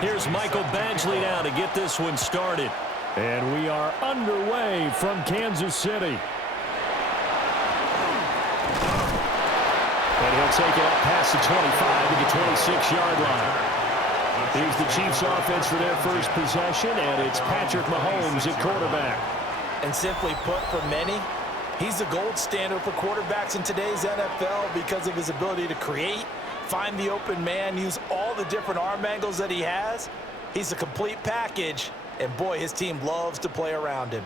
Here's Michael Badgley now to get this one started. And we are underway from Kansas City. And he'll take it up past the 25 to the 26-yard line. Here's the Chiefs offense for their first possession, and it's Patrick Mahomes at quarterback. And simply put, for many, he's the gold standard for quarterbacks in today's NFL because of his ability to create, find the open man, use all the different arm angles that he has. He's a complete package, and boy, his team loves to play around him.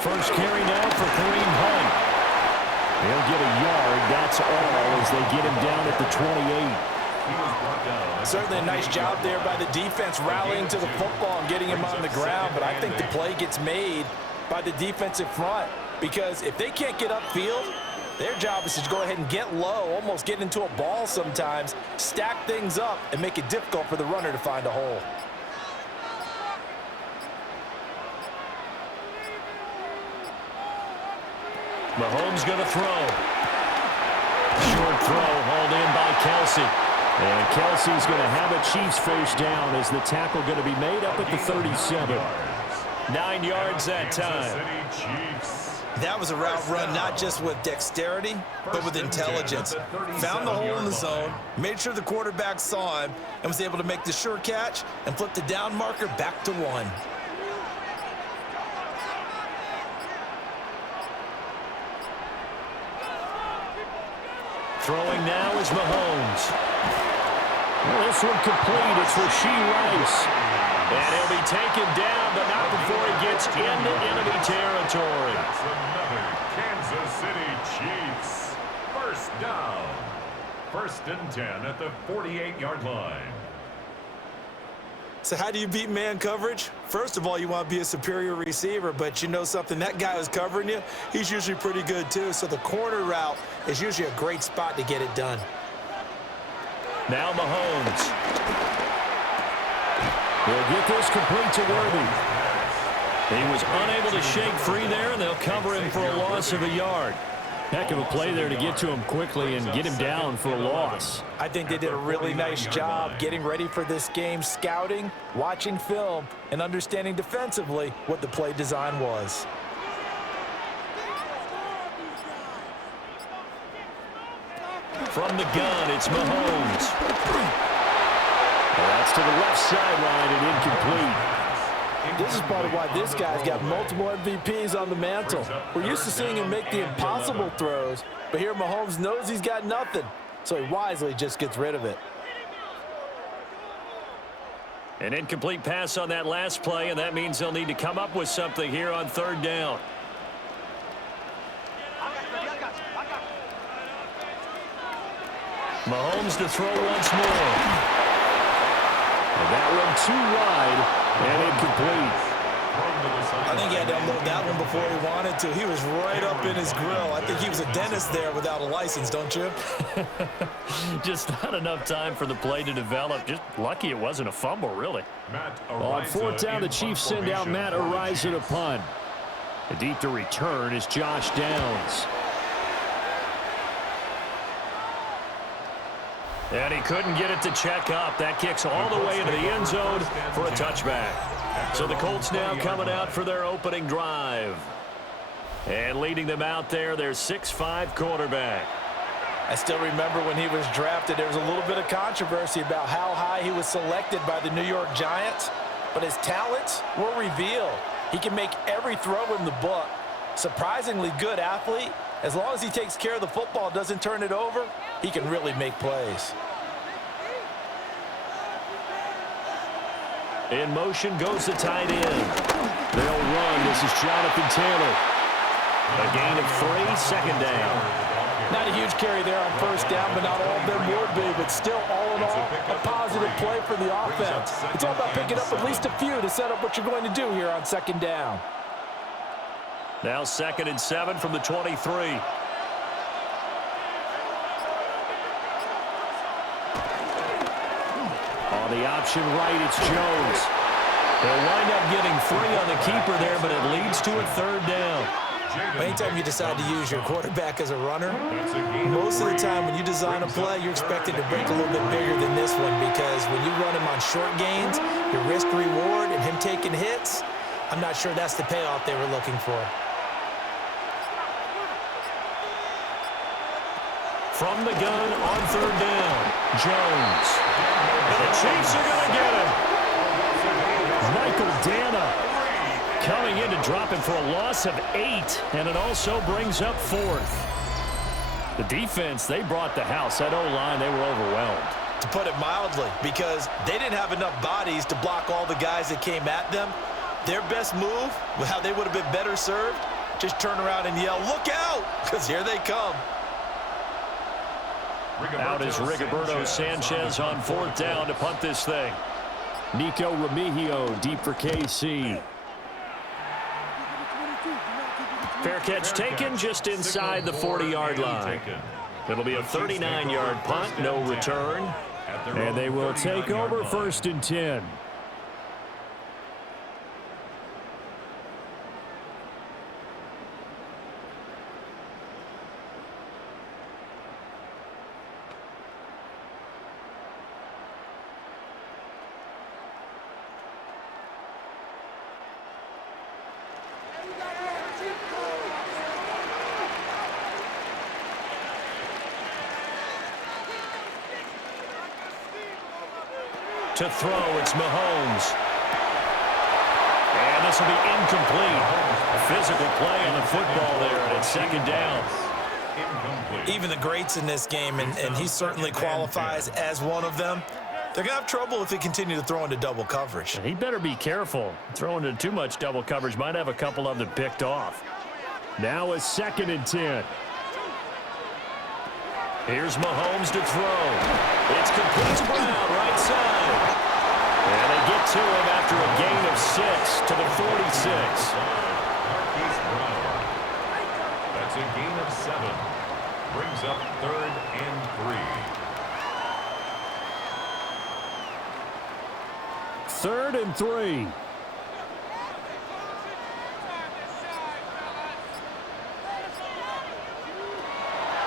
First carry now for Kareem Hunt. He'll get a yard, that's all, as they get him down at the 28. Certainly a nice job there by the defense rallying to the football and getting him on the ground, but I think the play gets made by the defensive front because if they can't get upfield, their job is to go ahead and get low, almost get into a ball sometimes, stack things up, and make it difficult for the runner to find a hole. Mahomes going to throw. Short throw hauled in by Kelsey. And Kelsey's going to have a Chiefs first down as the tackle going to be made up at the 37. 9 yards that time. That was a route run not just with dexterity, but with intelligence. Found the hole in the zone, made sure the quarterback saw him, and was able to make the sure catch and flip the down marker back to 1. Throwing now is Mahomes. Well, this one complete. It's Rashee Rice. And he'll be taken down, but not before he gets into enemy territory. That's another Kansas City Chiefs. First down. 1st and 10 at the 48-yard line. So how do you beat man coverage? First of all, you want to be a superior receiver, but you know something, that guy who's covering you, he's usually pretty good too. So the corner route is usually a great spot to get it done. Now Mahomes. He'll get this complete to Worthy. He was unable to shake free there, and they'll cover him for a loss of a yard. Heck of a play there to get to him quickly and get him down for a loss. I think they did a really nice job getting ready for this game, scouting, watching film, and understanding defensively what the play design was. From the gun, it's Mahomes. That's to the left sideline and incomplete. This is part of why this guy's got multiple MVPs on the mantle. We're used to seeing him make the impossible throws, but here Mahomes knows he's got nothing, so he wisely just gets rid of it. An incomplete pass on that last play, and that means they'll need to come up with something here on 3rd down. Mahomes to throw once more. And that one too wide and incomplete. I think he had to unload that one before he wanted to. He was right up in his grill. I think he was a dentist there without a license, don't you? Just not enough time for the play to develop. Just lucky it wasn't a fumble, really. On 4th down, the Chiefs send out Matt Ariza to punt. Deep to return is Josh Downs. And he couldn't get it to check up. That kicks all the way into the end zone for a touchback. So the Colts now coming out for their opening drive. And leading them out there, their 6'5" quarterback. I still remember when he was drafted, there was a little bit of controversy about how high he was selected by the New York Giants. But his talents were revealed. He can make every throw in the book. Surprisingly good athlete. As long as he takes care of the football, doesn't turn it over, he can really make plays. In motion goes the tight end. They'll run. This is Jonathan Taylor. A gain of 3, 2nd down. Not a huge carry there on 1st down, but not all of them would be. But still, all in all, a positive play for the offense. It's all about picking up at least a few to set up what you're going to do here on 2nd down. Now 2nd and 7 from the 23. On the option right, it's Jones. They'll wind up getting 3 on the keeper there, but it leads to a 3rd down. Anytime you decide to use your quarterback as a runner, most of the time when you design a play, you're expected to break a little bit bigger than this one, because when you run him on short gains, your risk-reward and him taking hits, I'm not sure that's the payoff they were looking for. From the gun on 3rd down, Jones. And the Chiefs are going to get him. Michael Dana coming in to drop him for a loss of 8, and it also brings up 4th. The defense, they brought the house. That O-line, they were overwhelmed. To put it mildly, because they didn't have enough bodies to block all the guys that came at them. Their best move, how they would have been better served, just turn around and yell, "Look out!" because here they come. Out is Rigoberto Sanchez on 4th down to punt this thing. Nico Remigio deep for KC. Fair catch taken just inside the 40-yard line. It'll be a 39-yard punt, no return. And they will take over 1st and 10. To throw, it's Mahomes. And this will be incomplete. A physical play on the football there, and it's 2nd down. Even the greats in this game, and he certainly qualifies as one of them, they're going to have trouble if they continue to throw into double coverage. He better be careful. Throwing into too much double coverage might have a couple of them picked off. Now a 2nd and 10. Here's Mahomes to throw. It's complete to Brown, right side. And they get to him after a gain of 6 to the 46. That's a gain of 7. Brings up 3rd and 3. 3rd and 3.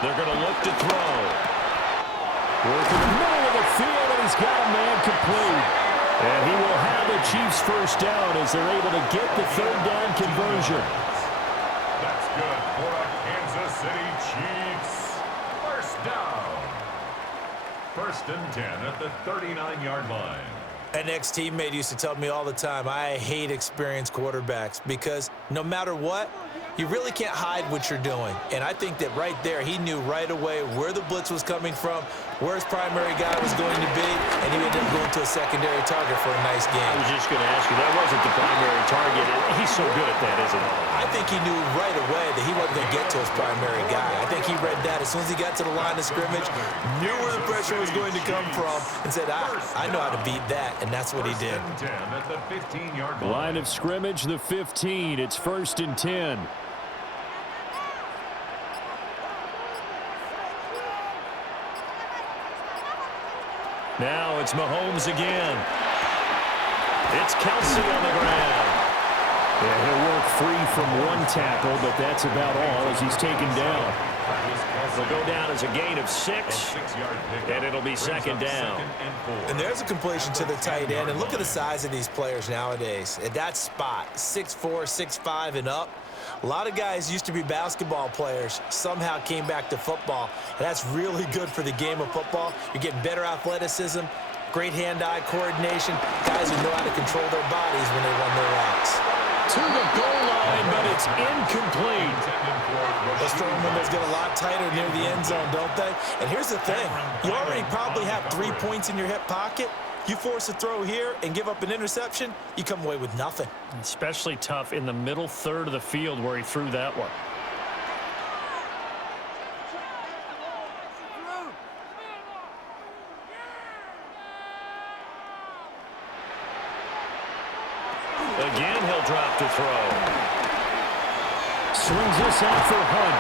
They're going to look to throw. Working the middle of the field, and he's got a man complete. And he will have the Chiefs 1st down as they're able to get the 3rd down conversion. That's good for the Kansas City Chiefs. 1st down. 1st and 10 at the 39-yard line. An ex-teammate used to tell me all the time, I hate experienced quarterbacks because no matter what, you really can't hide what you're doing. And I think that right there, he knew right away where the blitz was coming from, where his primary guy was going to be, and he ended up going to a secondary target for a nice game. I was just going to ask you, that wasn't the primary target. He's so good at that, isn't he? I think he knew right away that he wasn't going to get to his primary guy. I think he read that as soon as he got to the line of scrimmage, knew where the pressure was going to come from, and said, I know how to beat that, and that's what he did. At the 15-yard line. Line of scrimmage, the 15. It's 1st and 10. Now it's Mahomes again. It's Kelsey on the ground. Yeah, he'll work free from one tackle, but that's about all as he's taken down. He'll go down as a gain of 6, and it'll be 2nd down. And there's a completion to the tight end, and look at the size of these players nowadays. At that spot, 6'4", 6'5", and up. A lot of guys used to be basketball players, somehow came back to football, and that's really good for the game of football. You're getting better athleticism, great hand-eye coordination, guys who know how to control their bodies when they run their routes. To the goal line, but it's incomplete. Those throwing windows get a lot tighter near the end zone, don't they? And here's the thing. You already probably have 3 points in your hip pocket. You force a throw here and give up an interception, you come away with nothing. Especially tough in the middle third of the field where he threw that one. Again, he'll drop to throw. Swings this out for Hunt.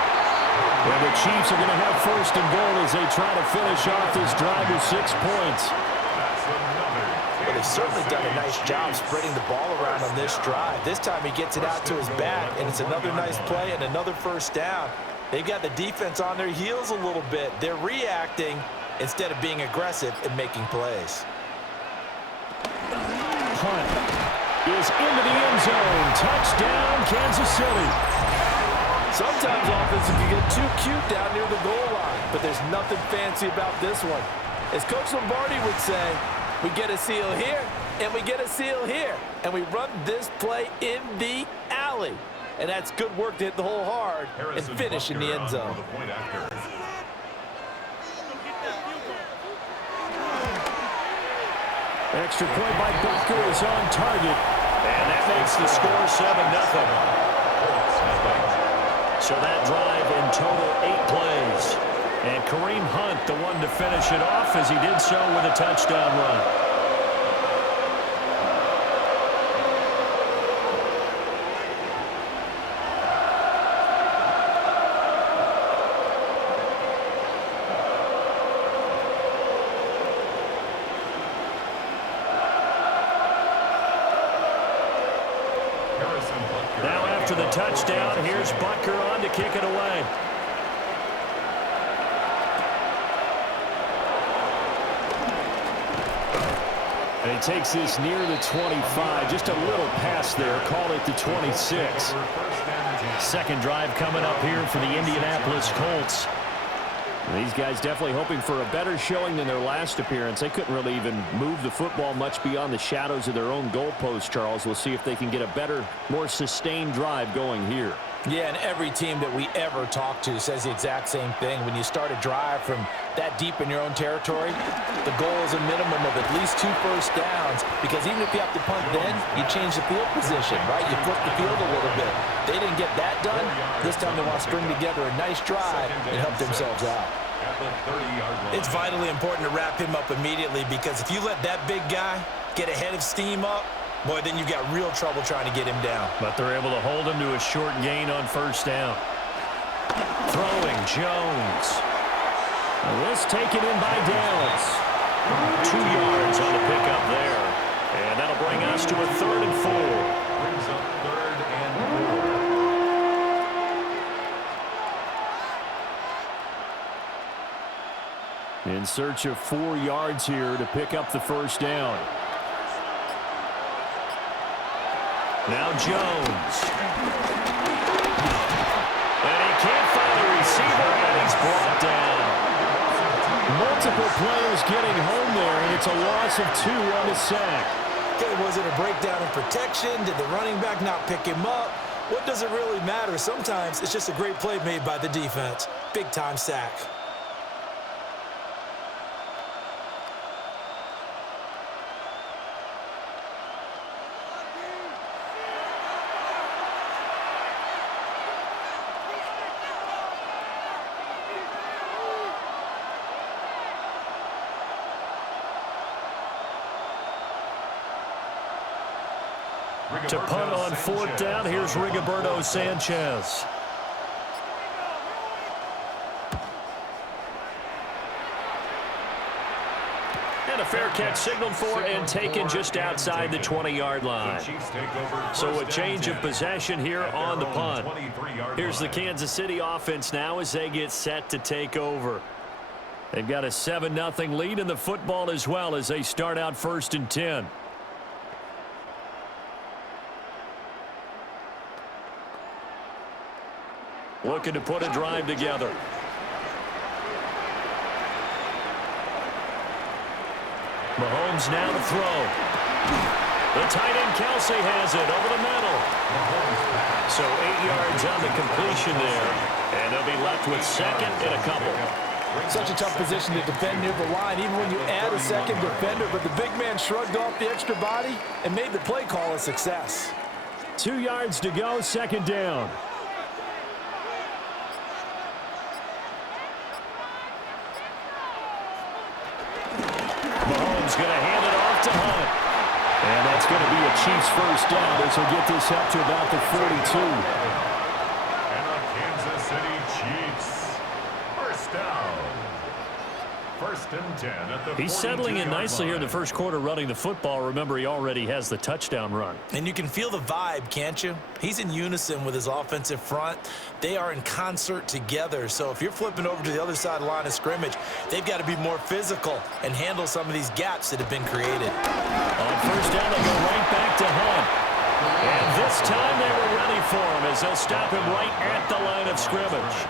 And the Chiefs are going to have 1st and goal as they try to finish off this drive with 6 points. But they've certainly done a nice job spreading the ball around on this drive. This time he gets it out to his back, and it's another nice play and another first down. They've got the defense on their heels a little bit. They're reacting instead of being aggressive and making plays. Hunt is into the end zone. Touchdown, Kansas City. Sometimes offense can get too cute down near the goal line, but there's nothing fancy about this one. As Coach Lombardi would say, we get a seal here, and we get a seal here, and we run this play in the alley. And that's good work to hit the hole hard and finish in the end zone. Extra point by Bucker is on target. And that makes the score 7-0. So that drive in total 8 plays. And Kareem Hunt, the one to finish it off, as he did so with a touchdown run. Now after the touchdown, here's Bucker on to kick it away. And he takes this near the 25. Just a little pass there. Called it the 26. Second drive coming up here for the Indianapolis Colts. These guys definitely hoping for a better showing than their last appearance. They couldn't really even move the football much beyond the shadows of their own goalpost, Charles. We'll see if they can get a better, more sustained drive going here. Yeah, and every team that we ever talk to says the exact same thing. When you start a drive from that deep in your own territory, the goal is a minimum of at least 2 first downs, because even if you have to punt then, you change the field position, right? You flip the field a little bit. They didn't get that done. This time they want to string together a nice drive and help themselves out. It's vitally important to wrap him up immediately, because if you let that big guy get ahead of steam up, boy, then you've got real trouble trying to get him down. But they're able to hold him to a short gain on first down. Throwing Jones. This taken in by Dallas. 2 yards on the pickup there. And that'll bring us to a 3rd and 4. Brings up 3rd and 4. In search of 4 yards here to pick up the first down. Now Jones. And he can't find the receiver, and he's brought down. Multiple players getting home there, and it's a loss of 2 on the sack. Okay, was it a breakdown in protection? Did the running back not pick him up? What does it really matter? Sometimes it's just a great play made by the defense. Big-time sack. To punt on 4th down, here's Rigoberto Sanchez. And a fair catch signaled for and taken just outside the 20-yard line. So a change of possession here on the punt. Here's the Kansas City offense now as they get set to take over. They've got a 7-0 lead in the football as well as they start out 1st and 10. Looking to put a drive together. Mahomes now to throw. The tight end Kelsey has it over the middle. So 8 yards on the completion there. And they'll be left with 2nd and a couple. Such a tough position to defend near the line, even when you add a second defender. But the big man shrugged off the extra body and made the play call a success. 2 yards to go, 2nd down. Mahomes going to hand it off to Hunt. And that's going to be a Chiefs first down as he'll get this up to about the 42. And the Kansas City Chiefs. First down. 1st and and 10 at the He's settling in 42-yard nicely here in the line. first quarter running the football. Remember, he already has the touchdown run. And you can feel the vibe, can't you? He's in unison with his offensive front. They are in concert together. So if you're flipping over to the other side of the line of scrimmage, they've got to be more physical and handle some of these gaps that have been created. On first down, they'll go right back to Hunt. And this time they were ready for him as they'll stop him right at the line of scrimmage.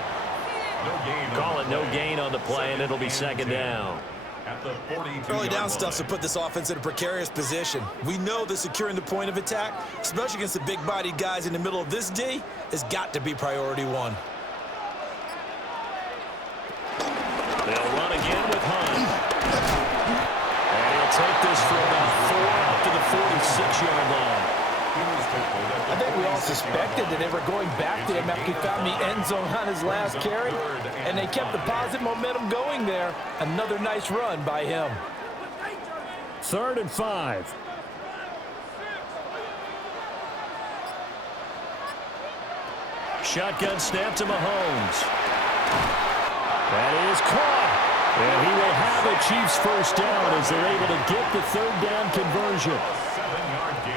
Call it no gain on the play, and it'll be second down. At the 42-yard Early down line. stuff to put this offense in a precarious position. We know that securing the point of attack, especially against the big-bodied guys in the middle of this D, has got to be priority one. They'll run again with Hunt. And he'll take this for about 4 up to the 46-yard line. I think we all suspected that they were going back to him after he found the end zone on his last carry, and they kept the positive momentum going there. Another nice run by him. 3rd and 5. Shotgun snap to Mahomes. That is caught. And he will have a Chiefs first down as they're able to get the 3rd down conversion.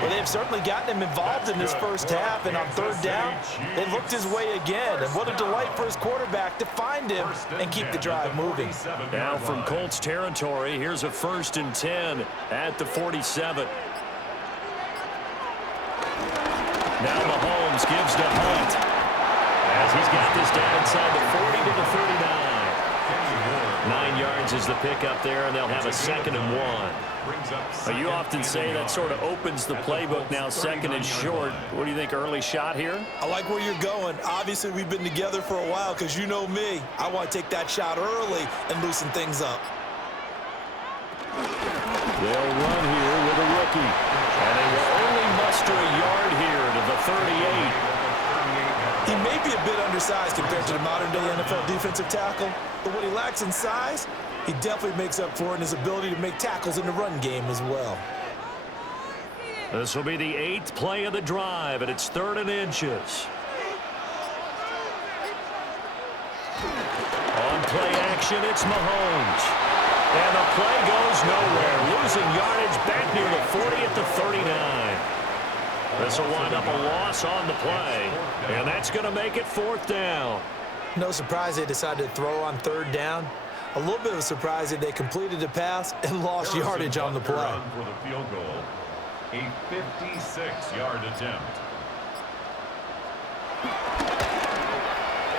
Well, they've certainly gotten him involved in this first half, and on 3rd down, they looked his way again. And what a delight for his quarterback to find him and keep the drive moving. Now from Colts territory, here's a 1st and 10 at the 47. Now Mahomes gives to Hunt as he's got this down inside the 40 to the 39. 9 yards is the pickup there, and they'll have a 2nd and 1. You often say that sort of opens the playbook now, 2nd and short. What do you think, early shot here? I like where you're going. Obviously, we've been together for a while because you know me. I want to take that shot early and loosen things up. They'll run here with a rookie. And they will only muster a yard here to the 38. He may be a bit undersized compared to the modern-day NFL defensive tackle, but what he lacks in size, he definitely makes up for in his ability to make tackles in the run game as well. This will be the 8th play of the drive, and it's 3rd and inches. On play action, it's Mahomes. And the play goes nowhere, losing yardage back near the 40 at the 39. This will wind up a loss on the play, and that's going to make it 4th down. No surprise they decided to throw on 3rd down. A little bit of a surprise that they completed the pass and lost yardage on the play. For the field goal, a 56-yard attempt.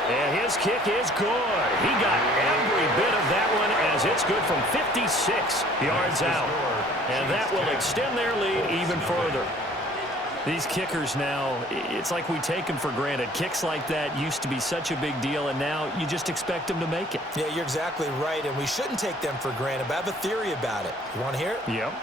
And his kick is good. He got every bit of that one as it's good from 56 yards out. And that will extend their lead even further. These kickers now, it's like we take them for granted. Kicks like that used to be such a big deal, and now you just expect them to make it. Yeah, you're exactly right, and we shouldn't take them for granted, but I have a theory about it. You want to hear it? Yep.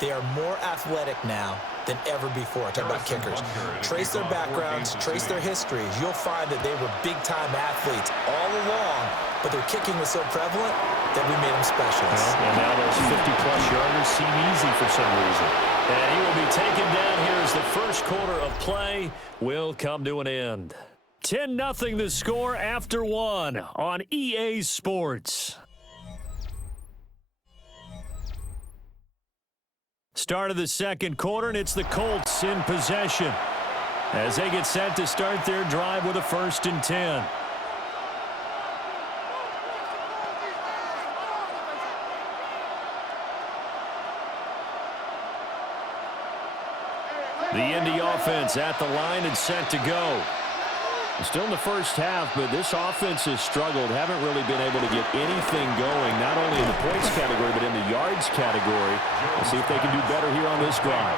They are more athletic now than ever before. Talk about kickers. Trace their backgrounds, trace their histories. You'll find that they were big-time athletes all along, but their kicking was so prevalent that we made them specialists. Well, and now those 50-plus yarders seem easy for some reason. And he will be taken down here as the first quarter of play will come to an end. 10-0 the score after 1 on EA Sports. Start of the second quarter, and it's the Colts in possession as they get set to start their drive with a 1st and 10. The Indy offense at the line and set to go. Still in the first half, but this offense has struggled. Haven't really been able to get anything going, not only in the points category, but in the yards category. Let's see if they can do better here on this drive.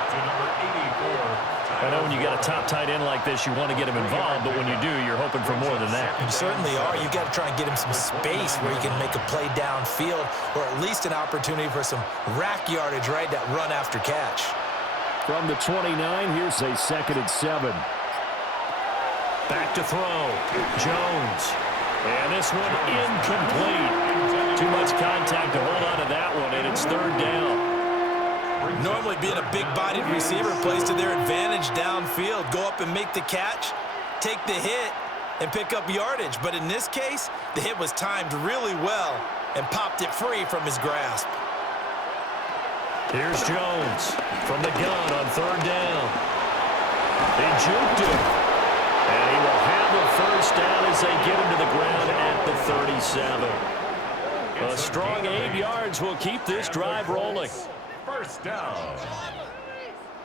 I know when you got a top tight end like this, you want to get him involved, but when you do, you're hoping for more than that. You certainly are. You got to try and get him some space where he can make a play downfield, or at least an opportunity for some rack yardage, right? That run after catch. From the 29, here's a 2nd and 7. Back to throw. Jones. And this one incomplete. Too much contact to hold on to that one, and it's 3rd down. Normally being a big-bodied receiver plays to their advantage downfield. Go up and make the catch, take the hit, and pick up yardage. But in this case, the hit was timed really well, and popped it free from his grasp. Here's Jones from the gun on third down. He juked him. And he will have the first down as they get him to the ground at the 37. A strong 8 yards will keep this drive rolling. First down.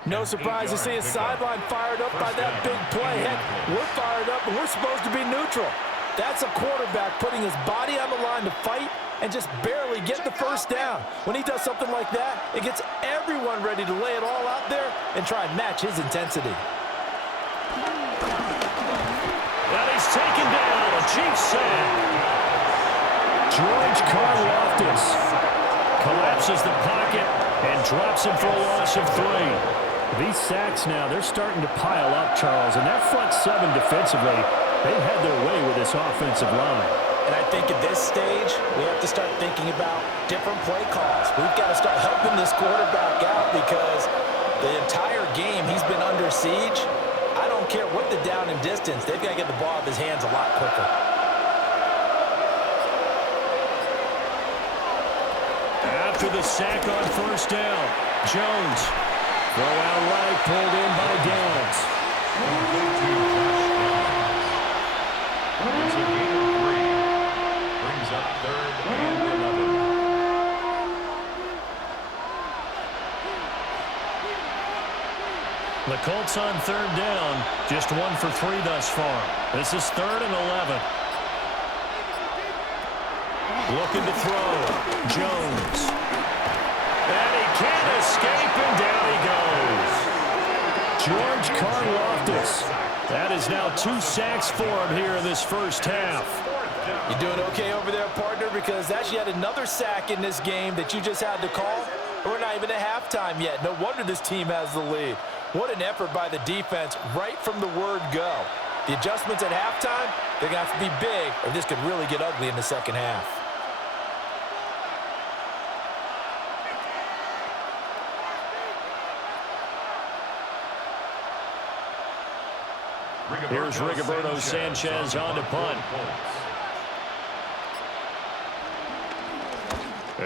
No surprise to see his sideline fired up by that big play. Heck, we're fired up, and we're supposed to be neutral. That's a quarterback putting his body on the line to fight and just barely get the first down. When he does something like that, it gets everyone ready to lay it all out there and try and match his intensity. And he's taken down. A Chiefs sack. George Karlaftis collapses the pocket and drops him for a loss of 3. These sacks now, they're starting to pile up, Charles. And that front 7 defensively, they had their way with this offensive line. And I think at this stage, we have to start thinking about different play calls. We've got to start helping this quarterback out because the entire game he's been under siege. I don't care what the down and distance. They've got to get the ball out of his hands a lot quicker. After the sack on first down, Jones. Throw out right, pulled in by Downs. It's a gain of 3. Brings up 3rd and 11. The Colts on third down, just 1 for 3 thus far. This is 3rd and 11. Looking to throw. Jones. And he can't escape, and down he goes. George Karlaftis. That is now 2 sacks for him here in this first half. You doing okay over there, partner? Because that's yet another sack in this game that you just had to call. We're not even at halftime yet. No wonder this team has the lead. What an effort by the defense right from the word go. The adjustments at halftime, they're going to have to be big, or this could really get ugly in the second half. Here's Rigoberto Sanchez on to punt.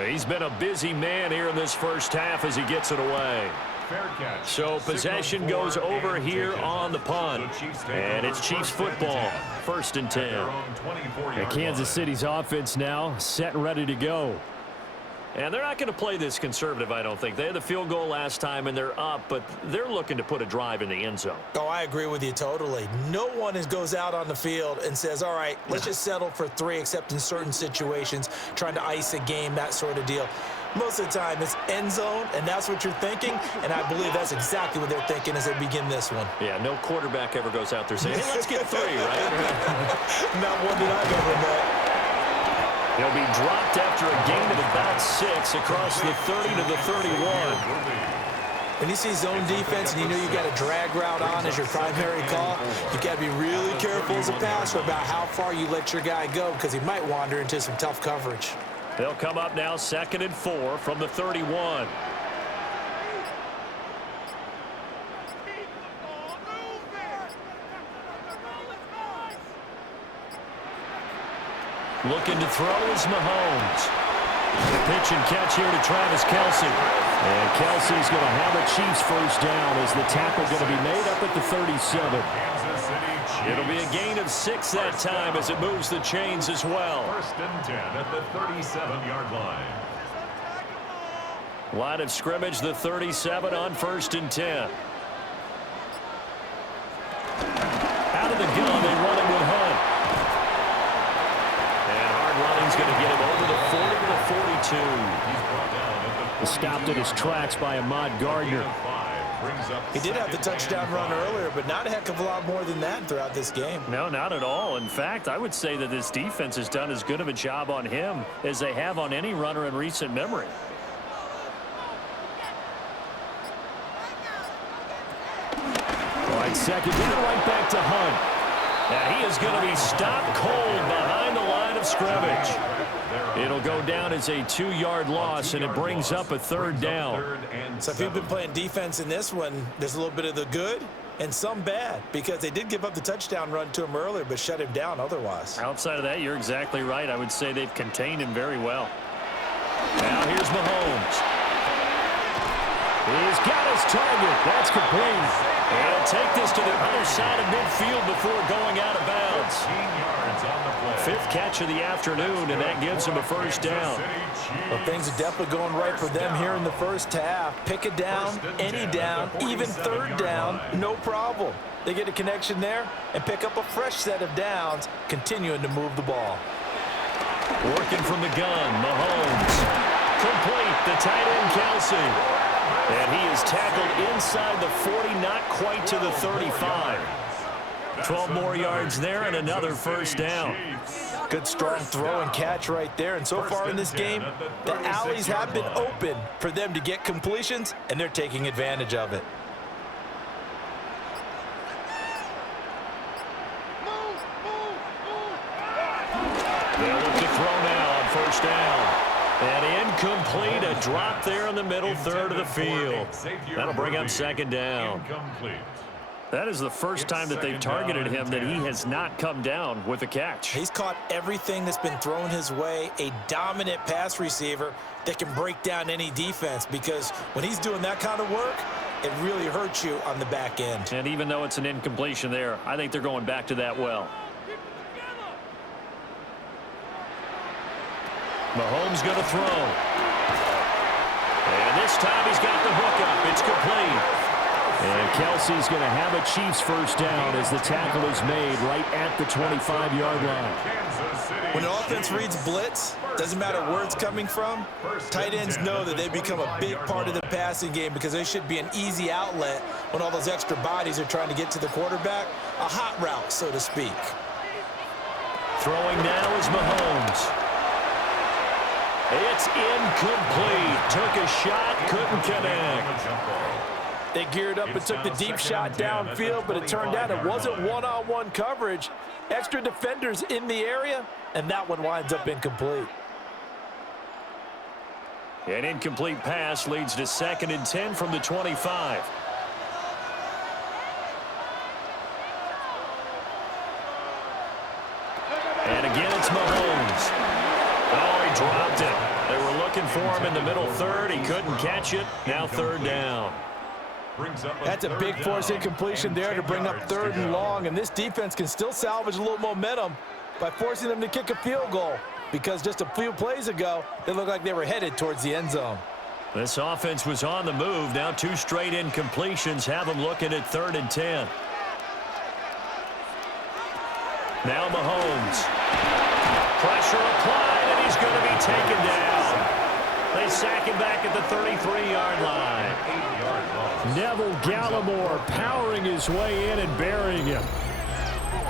He's been a busy man here in this first half as he gets it away. So possession goes over here on the punt. And it's Chiefs football, 1st and 10. And Kansas City's offense now set and ready to go. And they're not going to play this conservative, I don't think. They had the field goal last time, and they're up, but they're looking to put a drive in the end zone. Oh, I agree with you totally. No one goes out on the field and says, all right, let's just settle for 3, except in certain situations, trying to ice a game, that sort of deal. Most of the time, it's end zone, and that's what you're thinking, and I believe that's exactly what they're thinking as they begin this one. Yeah, no quarterback ever goes out there saying, hey, let's get 3, right? Not one that I've ever met. He'll be dropped after a gain of about 6 across the 30 to the 31. When you see zone defense and you know you got a drag route on as your primary call, you got to be really careful as a passer about how far you let your guy go because he might wander into some tough coverage. They'll come up now 2nd and 4 from the 31. Looking to throw is Mahomes. The pitch and catch here to Travis Kelce. And Kelce's going to have a Chiefs first down as the tackle going to be made up at the 37. It'll be a gain of 6 that time as it moves the chains as well. 1st and 10 at the 37-yard line. Line of scrimmage, the 37 on 1st and 10. Out of the gun, they run it with Hunt. Running's going to get him over the 40 to the 42. Stopped at his tracks by Ahmad Gardner. He did have the touchdown run earlier, but not a heck of a lot more than that throughout this game. No, not at all. In fact, I would say that this defense has done as good of a job on him as they have on any runner in recent memory. All right, 2nd down, right back to Hunt. Now he is going to be stopped cold behind the line of scrimmage. It'll go down as a 2-yard loss, and it brings up a 3rd down. So if you've been playing defense in this one, there's a little bit of the good and some bad, because they did give up the touchdown run to him earlier, but shut him down otherwise. Outside of that, you're exactly right. I would say they've contained him very well. Now here's Mahomes. He's got his target. That's complete. And he'll take this to the other side of midfield before going out of bounds. 5th catch of the afternoon, and that gives him a first down. Well, things are definitely going right for them here in the first half. Pick a down, any down, even third down, no problem. They get a connection there and pick up a fresh set of downs, continuing to move the ball. Working from the gun, Mahomes. Complete, the tight end, Kelsey. And he is tackled inside the 40, not quite to the 35. 12 more yards there and another first down. Good strong throw and catch right there. And so far in this game, the alleys have been open for them to get completions, and they're taking advantage of it. They'll look to throw now on first down. And incomplete, a drop there in the middle third of the field. That'll bring up second down. That is the first time that they've targeted him that he has not come down with a catch. He's caught everything that's been thrown his way, a dominant pass receiver that can break down any defense, because when he's doing that kind of work, it really hurts you on the back end. And even though it's an incompletion there, I think they're going back to that well. Mahomes going to throw. And this time he's got the hook up. It's complete. And Kelsey's going to have a Chiefs first down as the tackle is made right at the 25-yard line. When an offense reads blitz, doesn't matter where it's coming from, tight ends know that they become a big part of the passing game, because they should be an easy outlet when all those extra bodies are trying to get to the quarterback. A hot route, so to speak. Throwing now is Mahomes. It's incomplete. Took a shot, couldn't connect. They geared up and took the deep shot downfield, but it turned out it wasn't one-on-one coverage. Extra defenders in the area, and that one winds up incomplete. An incomplete pass leads to 2nd and 10 from the 25. And again, it's Mahomes. Oh, he dropped it. They were looking for him in the middle third. He couldn't catch it. Now third down. That's a big force incompletion there to bring up 3rd and long, and this defense can still salvage a little momentum by forcing them to kick a field goal, because just a few plays ago, they looked like they were headed towards the end zone. This offense was on the move. Now 2 straight incompletions have them looking at 3rd and 10. Now Mahomes. Pressure applied, and he's going to be taken down. They sack him back at the 33-yard line. Neville Gallimore powering his way in and burying him.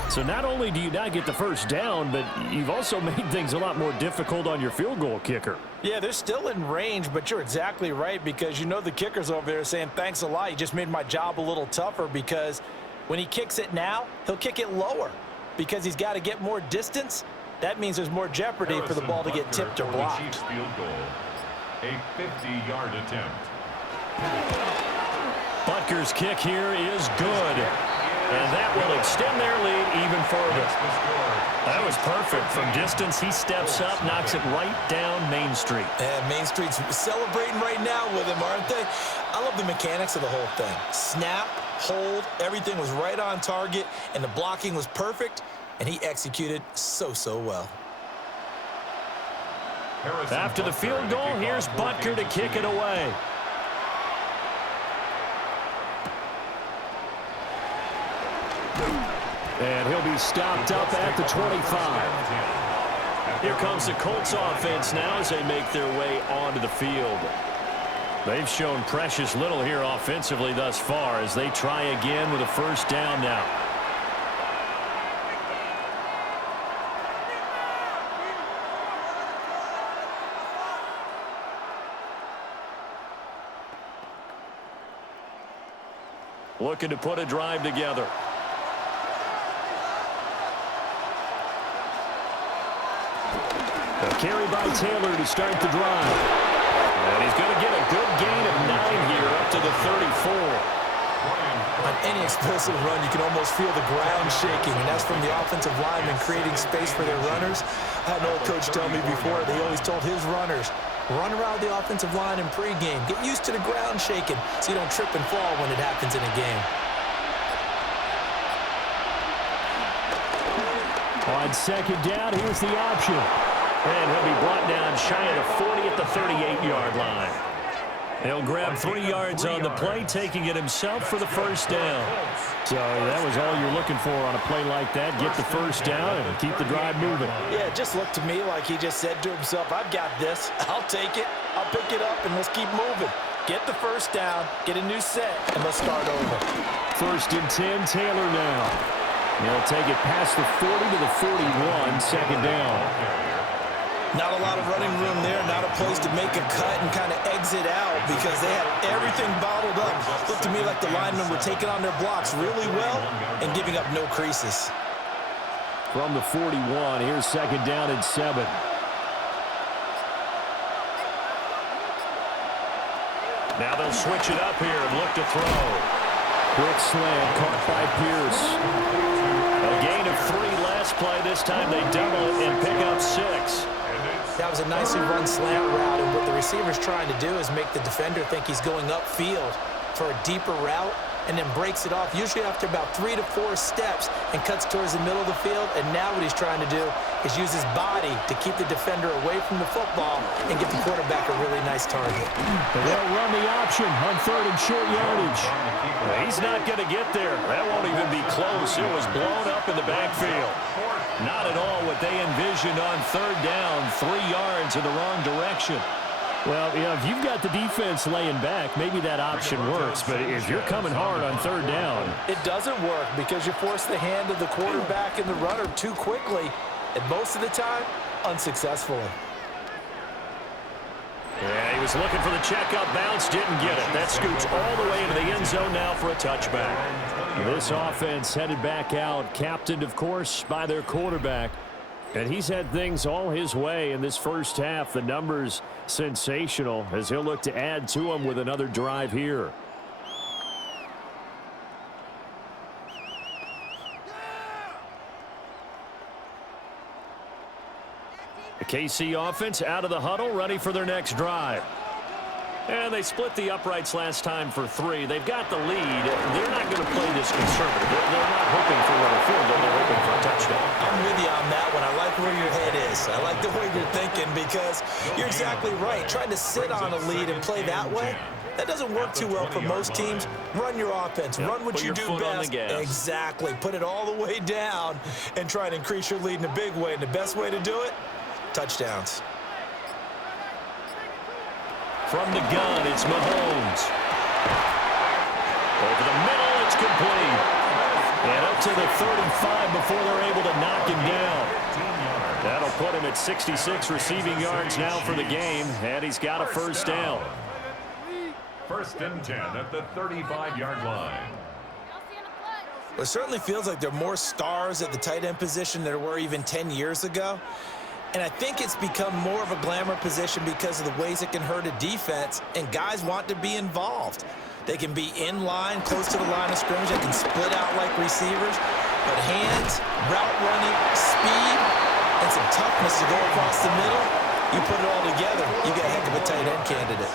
So not only do you not get the first down, but you've also made things a lot more difficult on your field goal kicker. Yeah, they're still in range, but you're exactly right, because you know the kicker's over there saying, thanks a lot, you just made my job a little tougher, because when he kicks it now, he'll kick it lower, because he's got to get more distance. That means there's more jeopardy for the ball to get tipped or blocked. A 50-yard attempt. Butker's kick here is good. And that will extend their lead even further. That was perfect. From distance, he steps up, knocks it right down Main Street. And Main Street's celebrating right now with him, aren't they? I love the mechanics of the whole thing. Snap, hold, everything was right on target, and the blocking was perfect, and he executed so well. After the field goal, here's Butker to kick it away. And he'll be stopped up at the 25. Here comes the Colts offense now as they make their way onto the field. They've shown precious little here offensively thus far as they try again with a first down now. Looking to put a drive together. A carry by Taylor to start the drive. And he's going to get a good gain of 9 here up to the 34. On any explosive run, you can almost feel the ground shaking, and that's from the offensive linemen creating space for their runners. I had an old coach tell me before, they always told his runners, run around the offensive line in pregame. Get used to the ground shaking so you don't trip and fall when it happens in a game. On second down, here's the option. And he'll be brought down shy of the 40 at the 38-yard line. He'll grab 3 yards on the play, taking it himself for the first down. So that was all you're looking for on a play like that. Get the first down and keep the drive moving. Yeah, it just looked to me like he just said to himself, I've got this. I'll take it. I'll pick it up, and let's keep moving. Get the first down, get a new set, and let's start over. First and 10, Taylor now. He'll take it past the 40 to the 41, second down. Not a lot of running room there, not a place to make a cut and kind of exit out because they had everything bottled up. Looked to me like the linemen were taking on their blocks really well and giving up no creases. From the 41, here's second down and 7. Now they'll switch it up here and look to throw. Quick slant caught by Pierce. A gain of 3 last play. This time they double it and pick up 6. That was a nicely run slant route, and what the receiver's trying to do is make the defender think he's going upfield for a deeper route and then breaks it off, usually after about 3 to 4 steps, and cuts towards the middle of the field. And now what he's trying to do is use his body to keep the defender away from the football and get the quarterback a really nice target. They'll run the option on 3rd and short yardage. He's not going to get there. That won't even be close. It was blown up in the backfield. Not at all what they envisioned on 3rd down, 3 yards in the wrong direction. Well, you know, if you've got the defense laying back, maybe that option works. But if you're coming hard on 3rd down, it doesn't work because you force the hand of the quarterback and the runner too quickly, and most of the time, unsuccessfully. Yeah, he was looking for the checkup bounce, didn't get it. That scoots all the way into the end zone now for a touchback. This offense headed back out, captained, of course, by their quarterback. And he's had things all his way in this first half. The numbers sensational as he'll look to add to them with another drive here. The KC offense out of the huddle, ready for their next drive. And they split the uprights last time for 3. They've got the lead. They're not going to play this conservative. They're not hoping for another field goal. They're hoping for a touchdown. I'm with you on that one. I like where your head is. I like the way you're thinking because you're exactly right. Trying to sit on a lead and play that way, that doesn't work too well for most teams. Run your offense. Run what you do best. Exactly. Put it all the way down and try to increase your lead in a big way. And the best way to do it, touchdowns. From the gun, it's Mahomes. Over the middle, it's complete. And up to the 35 before they're able to knock him down. That'll put him at 66 receiving yards now for the game, and he's got a first down. 1st and 10 at the 35-yard line. Well, it certainly feels like there are more stars at the tight end position than there were even 10 years ago. And I think it's become more of a glamour position because of the ways it can hurt a defense, and guys want to be involved. They can be in line, close to the line of scrimmage. They can split out like receivers. But hands, route running, speed, and some toughness to go across the middle, you put it all together, you get a heck of a tight end candidate.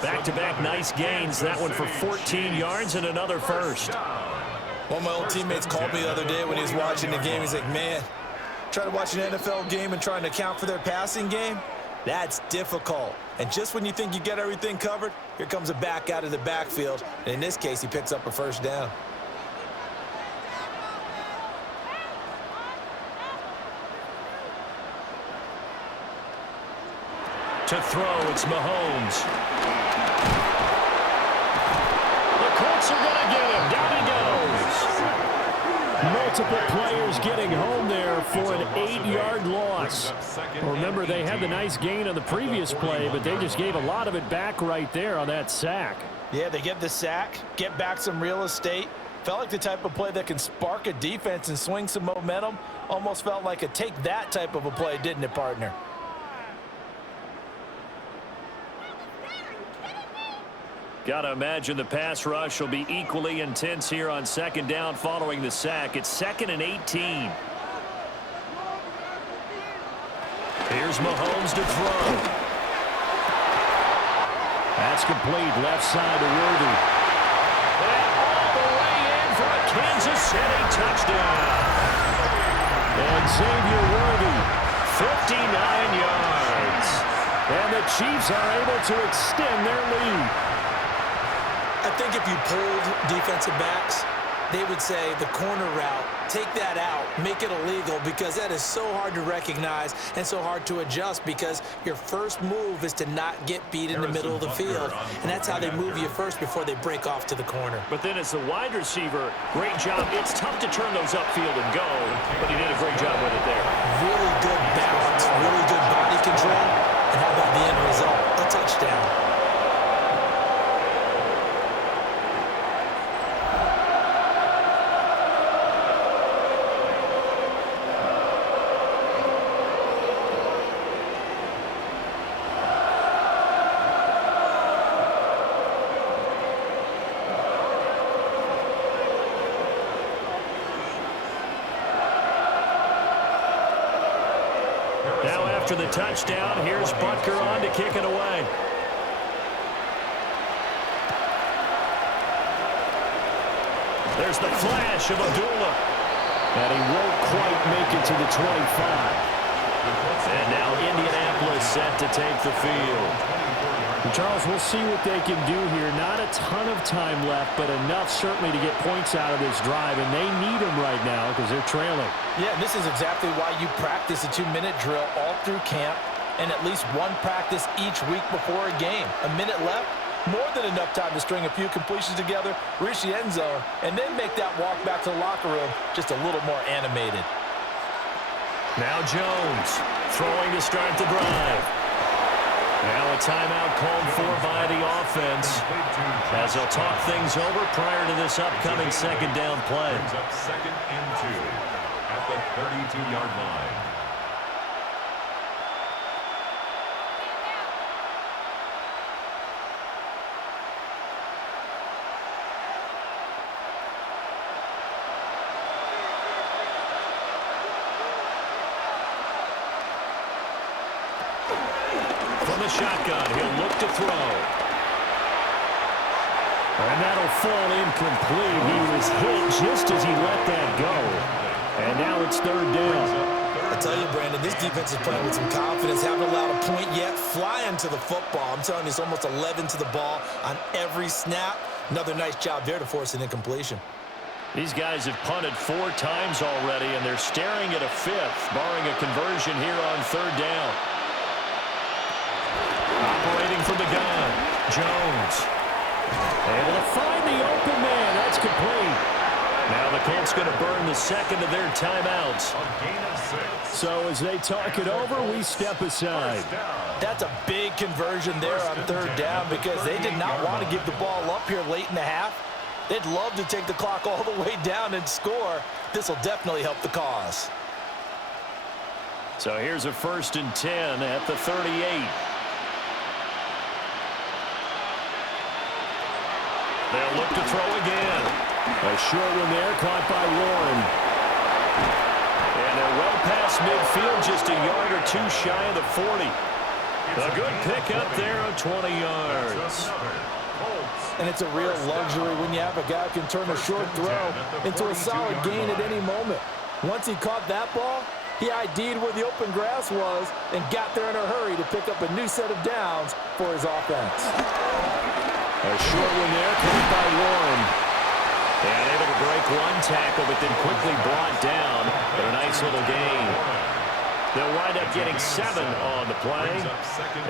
Back-to-back nice gains. That one for 14 yards and another first. One of my old teammates called me the other day when he was watching the game. He's like, man, trying to watch an NFL game and trying to account for their passing game, that's difficult. And just when you think you get everything covered, here comes a back out of the backfield. And in this case, he picks up a first down. To throw, it's Mahomes. The Colts are going to get him. Down he goes. Multiple players getting home there for an 8-yard loss. Remember, they had the nice gain on the previous play, but they just gave a lot of it back right there on that sack. Yeah, they get the sack, get back some real estate. Felt like the type of play that can spark a defense and swing some momentum. Almost felt like a take that type of a play, didn't it, partner? Gotta imagine the pass rush will be equally intense here on second down following the sack. It's 2nd and 18. Here's Mahomes to throw. That's complete, left side to Worthy. And all the way in for a Kansas City touchdown. And Xavier Worthy, 59 yards. And the Chiefs are able to extend their lead. I think if you pulled defensive backs, they would say the corner route, take that out, make it illegal, because that is so hard to recognize and so hard to adjust, because your first move is to not get beat in the middle of the field, and that's how they move you first before they break off to the corner. But then as the wide receiver, great job. It's tough to turn those upfield and go, but he did a great job with it there. Really good balance, really good body control, and how about the end result? A touchdown. Now after the touchdown, here's Butker on to kick it away. There's the flash of Abdullah. And he won't quite make it to the 25. And now Indianapolis set to take the field. Charles, we'll see what they can do here. Not a ton of time left, but enough certainly to get points out of this drive, and they need them right now because they're trailing. Yeah, this is exactly why you practice a 2-minute drill all through camp and at least one practice each week before a game. A minute left, more than enough time to string a few completions together, reach the end zone, and then make that walk back to the locker room just a little more animated. Now Jones throwing to start the drive. Now a timeout called for by the offense as they'll talk things over prior to this upcoming second down play. Brings up 2nd and 2 at the 32-yard line. From the shotgun, he'll look to throw. And that'll fall incomplete. He was hit just as he let that go. And now it's 3rd down. I tell you, Brandon, this defense is playing with some confidence. Haven't allowed a point yet. Flying to the football. I'm telling you, it's almost 11 to the ball on every snap. Another nice job there to force an incompletion. These guys have punted 4 times already, and they're staring at a 5th, barring a conversion here on 3rd down. Operating from the gun, Jones. Able to find the open man. That's complete. Now the Colts going to burn the second of their timeouts. A gain of 6. So as they talk it over, we step aside. That's a big conversion there on 3rd down because they did not want to give the ball up here late in the half. They'd love to take the clock all the way down and score. This will definitely help the cause. So here's a 1st and 10 at the 38. They'll look to throw again. A short one there, caught by Warren. And they're well past midfield, just a yard or 2 shy of the 40. A good pickup there of 20 yards. And it's a real luxury when you have a guy who can turn a short throw into a solid gain at any moment. Once he caught that ball, he ID'd where the open grass was and got there in a hurry to pick up a new set of downs for his offense. A short one there, caught by Warren. And able to break one tackle, but then quickly brought down. But a nice little gain. They'll wind up getting 7 on the play.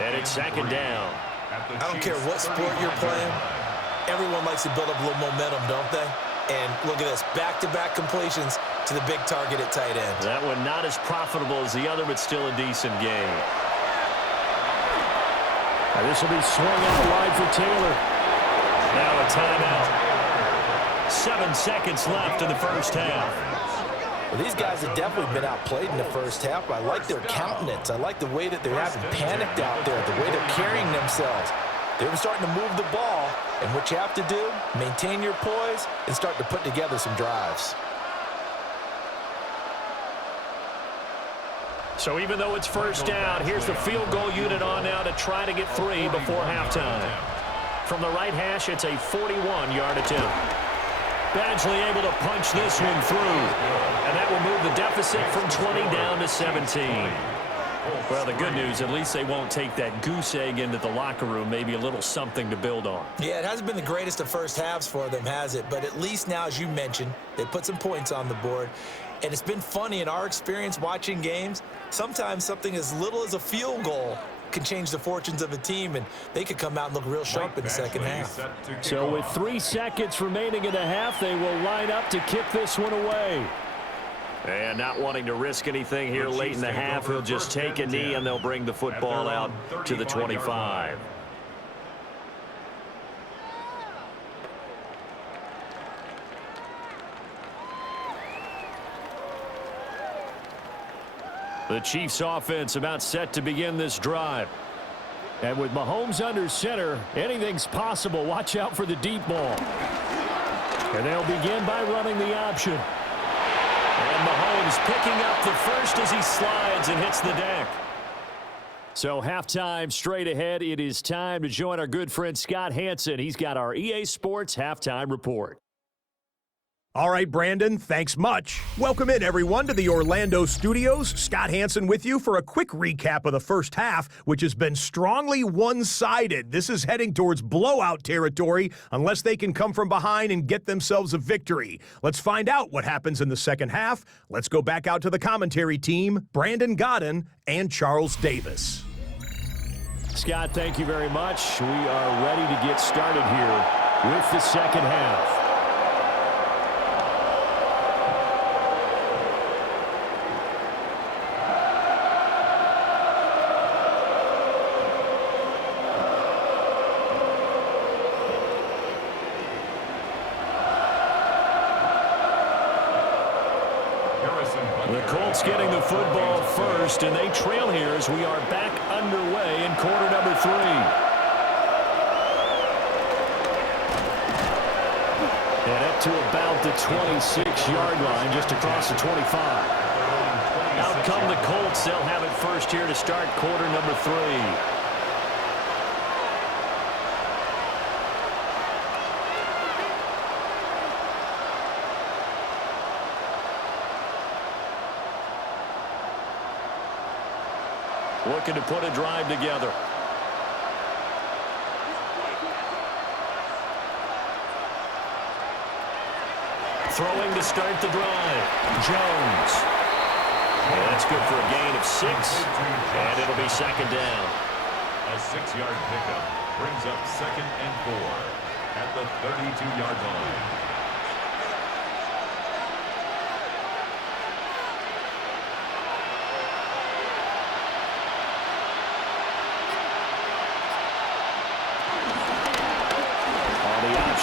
And it's 2nd down. I don't care what sport you're playing. Everyone likes to build up a little momentum, don't they? And look at this, back-to-back completions to the big target at tight end. That one not as profitable as the other, but still a decent game. This will be swung out wide for Taylor. Now a timeout. 7 seconds left in the first half. Well, these guys have definitely been outplayed in the first half. I like their countenance. I like the way that they haven't panicked out there, the way they're carrying themselves. They were starting to move the ball, and what you have to do, maintain your poise and start to put together some drives. So even though it's first down, here's the field goal unit on now to try to get 3 before halftime. From the right hash, it's a 41-yard attempt. Badgley able to punch this one through, and that will move the deficit from 20 down to 17. Well, the good news, at least they won't take that goose egg into the locker room, maybe a little something to build on. Yeah, it hasn't been the greatest of first halves for them, has it? But at least now, as you mentioned, they put some points on the board. And it's been funny in our experience watching games. Sometimes something as little as a field goal can change the fortunes of a team, and they could come out and look real sharp in the second half. So with 3 seconds remaining in the half, they will line up to kick this one away. And not wanting to risk anything here late in the half, he'll just take a knee, and they'll bring the football out to the 25. The Chiefs offense about set to begin this drive. And with Mahomes under center, anything's possible. Watch out for the deep ball. And they'll begin by running the option. And Mahomes picking up the first as he slides and hits the deck. So halftime straight ahead. It is time to join our good friend Scott Hanson. He's got our EA Sports halftime report. All right, Brandon, thanks much. Welcome in, everyone, to the Orlando studios. Scott Hanson with you for a quick recap of the first half, which has been strongly one-sided. This is heading towards blowout territory unless they can come from behind and get themselves a victory. Let's find out what happens in the second half. Let's go back out to the commentary team, Brandon Godden and Charles Davis. Scott, thank you very much. We are ready to get started here with the second half. The Colts getting the football first, and they trail here as we are back underway in quarter number 3. And up to about the 26-yard line, just across the 25. Out come the Colts. They'll have it first here to start quarter number 3. Looking to put a drive together. Throwing to start the drive. Jones. And that's good for a gain of 6. And it'll be second down. A 6-yard pickup brings up 2nd and 4 at the 32-yard line.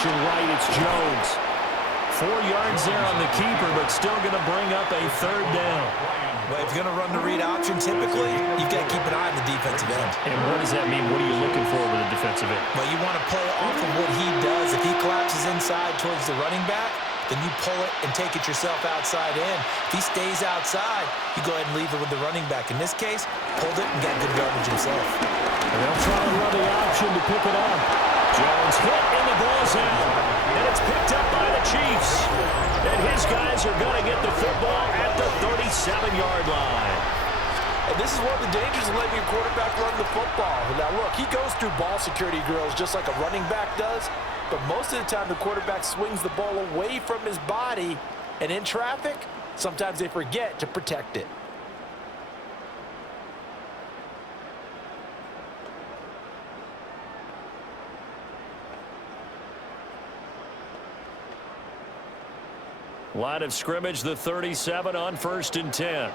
Right, it's Jones. 4 yards there on the keeper, but still going to bring up a third down. Well, if you're going to run the read option, typically, you've got to keep an eye on the defensive end. And what does that mean? What are you looking for with a defensive end? Well, you want to play off of what he does. If he collapses inside towards the running back, then you pull it and take it yourself outside in. If he stays outside, you go ahead and leave it with the running back. In this case, pulled it and got good yardage himself. And they'll try to run the option to pick it up. Jones hit and the ball's out. And it's picked up by the Chiefs. And his guys are going to get the football at the 37-yard line. And this is one of the dangers of letting your quarterback run the football. Now, look, he goes through ball security drills just like a running back does. But most of the time, the quarterback swings the ball away from his body. And in traffic, sometimes they forget to protect it. Line of scrimmage, the 37 on 1st and 10.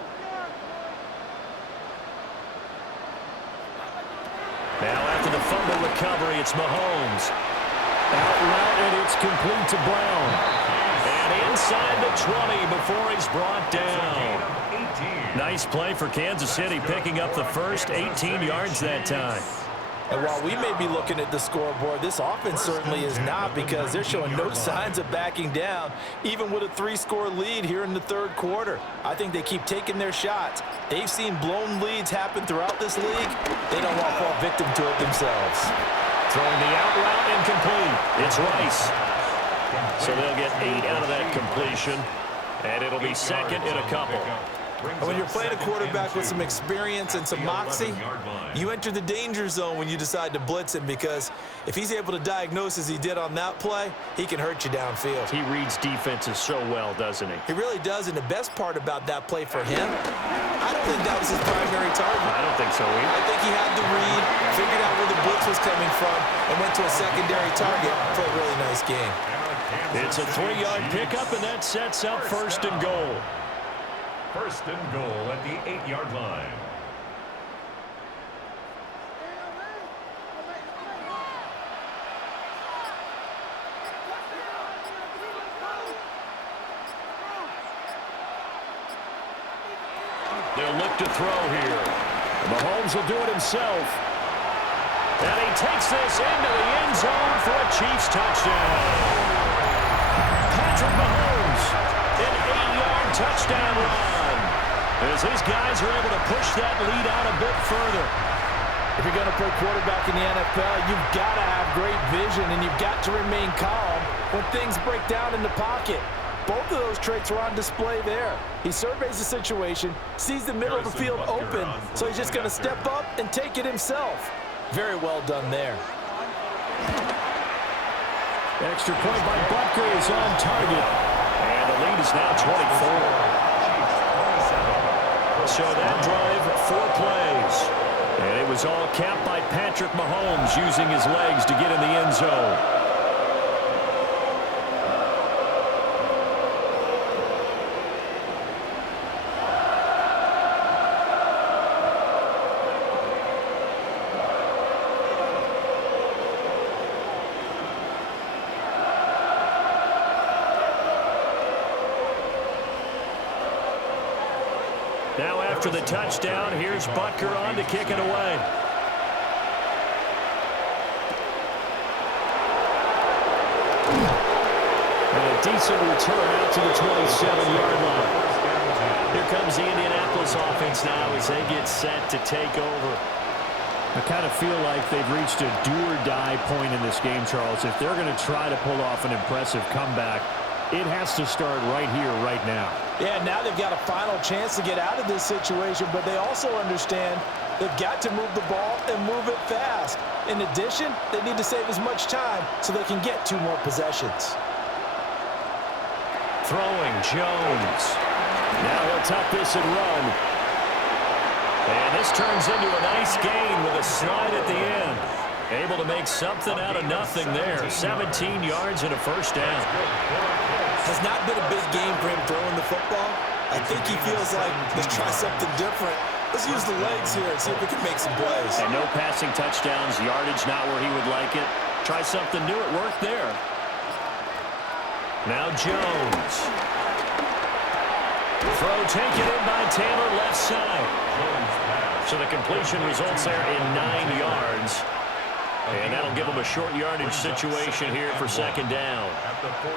Now after the fumble recovery, it's Mahomes. Out route, and it's complete to Brown. And inside the 20 before he's brought down. Nice play for Kansas City, picking up the first 18 yards that time. And while we may be looking at the scoreboard, this offense certainly is not, because they're showing no signs of backing down, even with a 3-score lead here in the third quarter. I think they keep taking their shots. They've seen blown leads happen throughout this league. They don't want to fall victim to it themselves. Throwing the out route incomplete. It's Rice. So they'll get 8 out of that completion, and it'll be second in a couple. And when you're playing a quarterback with some experience and some moxie, you enter the danger zone when you decide to blitz him, because if he's able to diagnose as he did on that play, he can hurt you downfield. He reads defenses so well, doesn't he? He really does, and the best part about that play for him, I don't think that was his primary target. I don't think so either. I think he had the read, figured out where the blitz was coming from, and went to a secondary target for a really nice game. It's a 3-yard pickup, and that sets up first and goal. First and goal at the 8-yard line. They'll look to throw here. Mahomes will do it himself. And he takes this into the end zone for a Chiefs touchdown. Patrick Mahomes, an 8-yard touchdown run, as these guys are able to push that lead out a bit further. If you're going to play quarterback in the NFL, you've got to have great vision, and you've got to remain calm when things break down in the pocket. Both of those traits are on display there. He surveys the situation, sees the middle of the field open, so he's just going to step up and take it himself. Very well done there. Extra point by Butker is on target. And the lead is now 24. So that drive, 4 plays. And it was all capped by Patrick Mahomes using his legs to get in the end zone. Now after the touchdown, here's Butker on to kick it away. And a decent return out to the 27-yard line. Here comes the Indianapolis offense now as they get set to take over. I kind of feel like they've reached a do-or-die point in this game, Charles. If they're going to try to pull off an impressive comeback, it has to start right here, right now. Yeah, now they've got a final chance to get out of this situation, but they also understand they've got to move the ball and move it fast. In addition, they need to save as much time so they can get 2 more possessions. Throwing, Jones. Now he'll tuck this and run. And this turns into a nice gain with a slide at the end. Able to make something out of nothing there. 17 yards and a first down. Has not been a big game for him throwing the football. I think he feels like, let's try something different. Let's use the legs here and see if we can make some plays. And no passing touchdowns, yardage not where he would like it. Try something new, it worked there. Now Jones. Throw taken in by Taylor, left side. So the completion results there in 9 yards. And that'll give them a short yardage situation here for second down.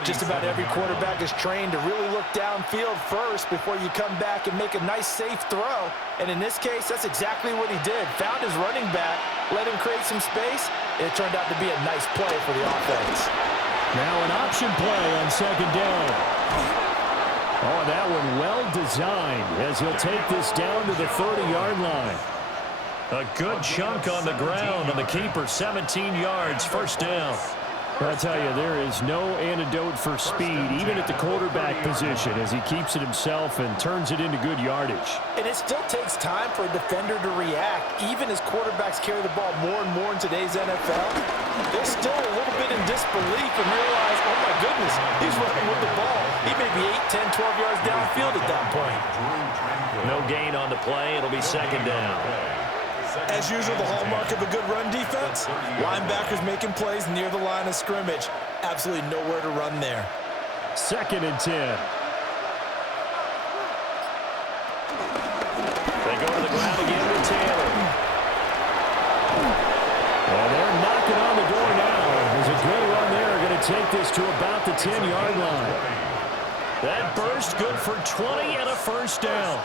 Just about every quarterback is trained to really look downfield first before you come back and make a nice, safe throw. And in this case, that's exactly what he did. Found his running back, let him create some space, and it turned out to be a nice play for the offense. Now an option play on second down. Oh, that one well designed as he'll take this down to the 30-yard line. A good chunk on the ground on the keeper, 17 yards, first down. I'll tell you, there is no antidote for speed, even at the quarterback position, as he keeps it himself and turns it into good yardage. And it still takes time for a defender to react, even as quarterbacks carry the ball more and more in today's NFL. They're still a little bit in disbelief and realize, oh my goodness, he's running with the ball. He may be 8, 10, 12 yards downfield at that point. No gain on the play. It'll be second down. As usual, the hallmark of a good run defense, linebackers making plays near the line of scrimmage. Absolutely nowhere to run there. Second and 10. They go to the ground again with Taylor. to take this to about the 10-yard line. That burst good for 20 and a first down.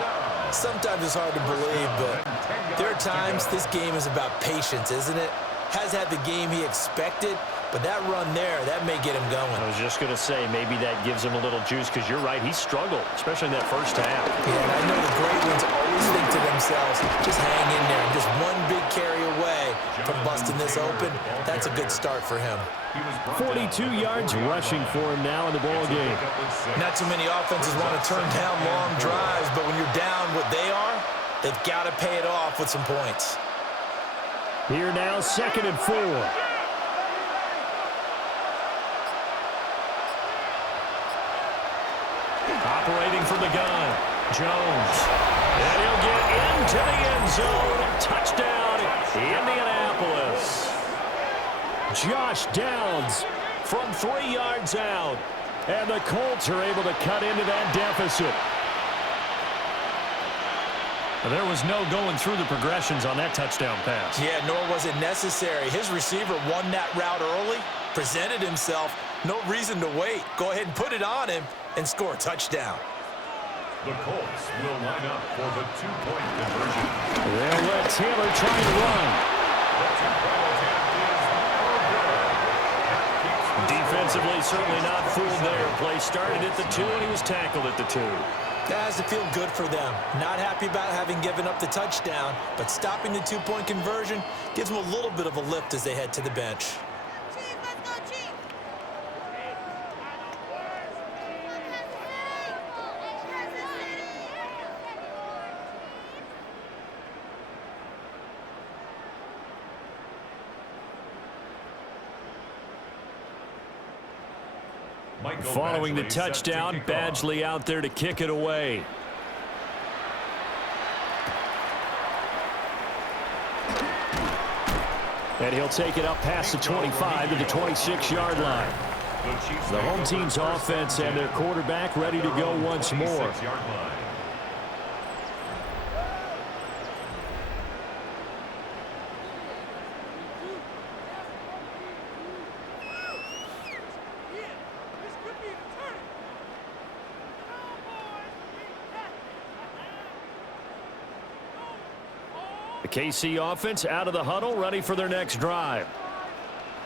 Sometimes it's hard to believe, but there are times this game is about patience, isn't it? Has had the game he expected, but that run there, that may get him going. I was just going to say, maybe that gives him a little juice, because you're right, he struggled, especially in that first half. Yeah, and I know the great ones always think to themselves, just hang in there. Just one big carry away from busting this open. That's a good start for him. 42 yards rushing for him now in the ball game. Not too many offenses want to turn down long drives, but when you're down what they are, they've got to pay it off with some points. Here now, 2nd and 4. Operating from the gun, Jones. And he'll get into the end zone. Touchdown, Indianapolis. Josh Downs from 3 yards out. And the Colts are able to cut into that deficit. There was no going through the progressions on that touchdown pass. Yeah, nor was it necessary. His receiver won that route early, presented himself. No reason to wait. Go ahead and put it on him and score a touchdown. The Colts will line up for the two-point conversion. They'll let Taylor try and run. Defensively, certainly not fooled there. Play started at the 2, and he was tackled at the 2. That has to feel good for them. Not happy about having given up the touchdown, but stopping the two-point conversion gives them a little bit of a lift as they head to the bench. Following the touchdown, Badgley out there to kick it away. And he'll take it up past the 25 to the 26-yard line. The home team's offense and their quarterback ready to go once more. The KC offense out of the huddle, ready for their next drive.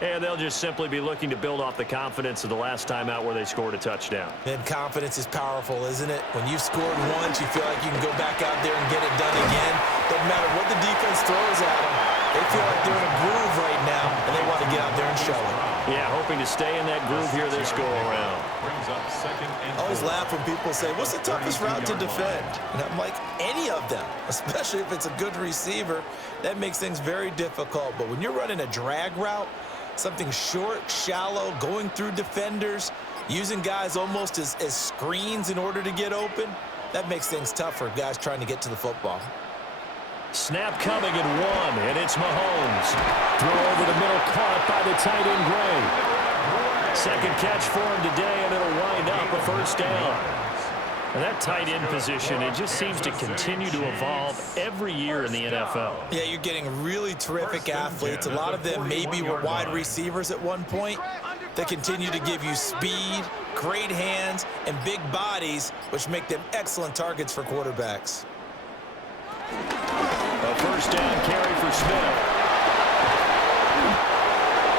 And they'll just simply be looking to build off the confidence of the last time out where they scored a touchdown. And confidence is powerful, isn't it? When you've scored once, you feel like you can go back out there and get it done again. Doesn't matter what the defense throws at them. They feel like they're in a groove right now, and they want to get out there and show it. Yeah, hoping to stay in that groove here this go-around. I always laugh when people say, what's the toughest route to defend? And I'm like, any of them, especially if it's a good receiver. That makes things very difficult. But when you're running a drag route, something short, shallow, going through defenders, using guys almost as screens in order to get open, that makes things tough for guys trying to get to the football. Snap coming at 1, and it's Mahomes. Throw over the middle, caught by the tight end Gray. Second catch for him today, and it'll wind up a first down. And that tight end position, it just seems to continue to evolve every year in the NFL. Yeah, you're getting really terrific athletes. A lot of them maybe were wide receivers at one point. They continue to give you speed, great hands, and big bodies, which make them excellent targets for quarterbacks. A first down carry for Smith.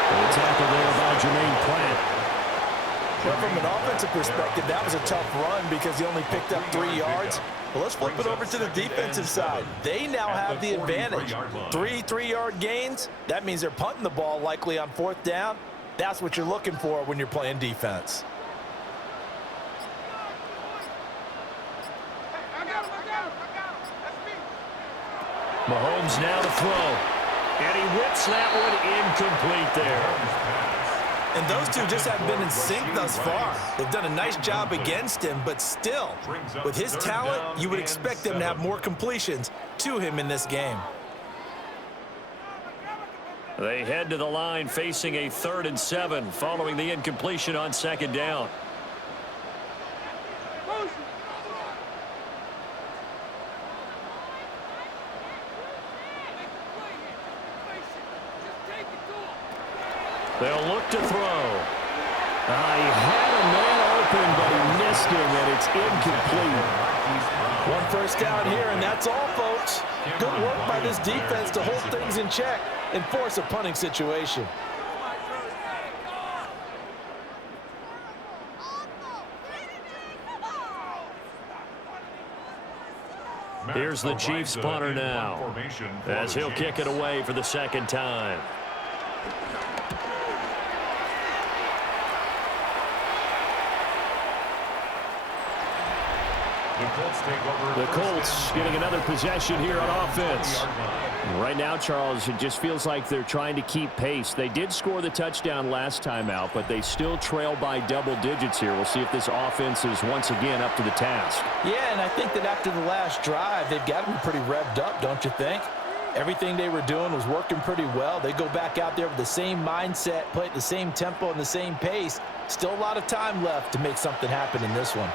The tackle there by Jermaine Plant. Well, from an offensive perspective, that was a tough run because he only picked up 3 yards. Well, let's flip it over to the defensive side. They now have the advantage. 3 3-yard gains. That means they're punting the ball likely on 4th down. That's what you're looking for when you're playing defense. Mahomes now to throw. And he whips that one incomplete there. And those two just haven't been in sync thus far. They've done a nice job against him, but still, with his talent, you would expect them to have more completions to him in this game. They head to the line facing a 3rd and 7 following the incompletion on 2nd down. They'll look to throw. He had a man open, but he missed him, and it's incomplete. One first down here, and that's all, folks. Good work by this defense to hold things in check and force a punting situation. Here's the Chiefs punter now, as he'll kick it away for the second time. The Colts getting another possession here on offense. Right now, Charles, it just feels like they're trying to keep pace. They did score the touchdown last time out, but they still trail by double digits here. We'll see if this offense is once again up to the task. Yeah, and I think that after the last drive, they've got to be pretty revved up, don't you think? Everything they were doing was working pretty well. They go back out there with the same mindset, play at the same tempo and the same pace. Still a lot of time left to make something happen in this one.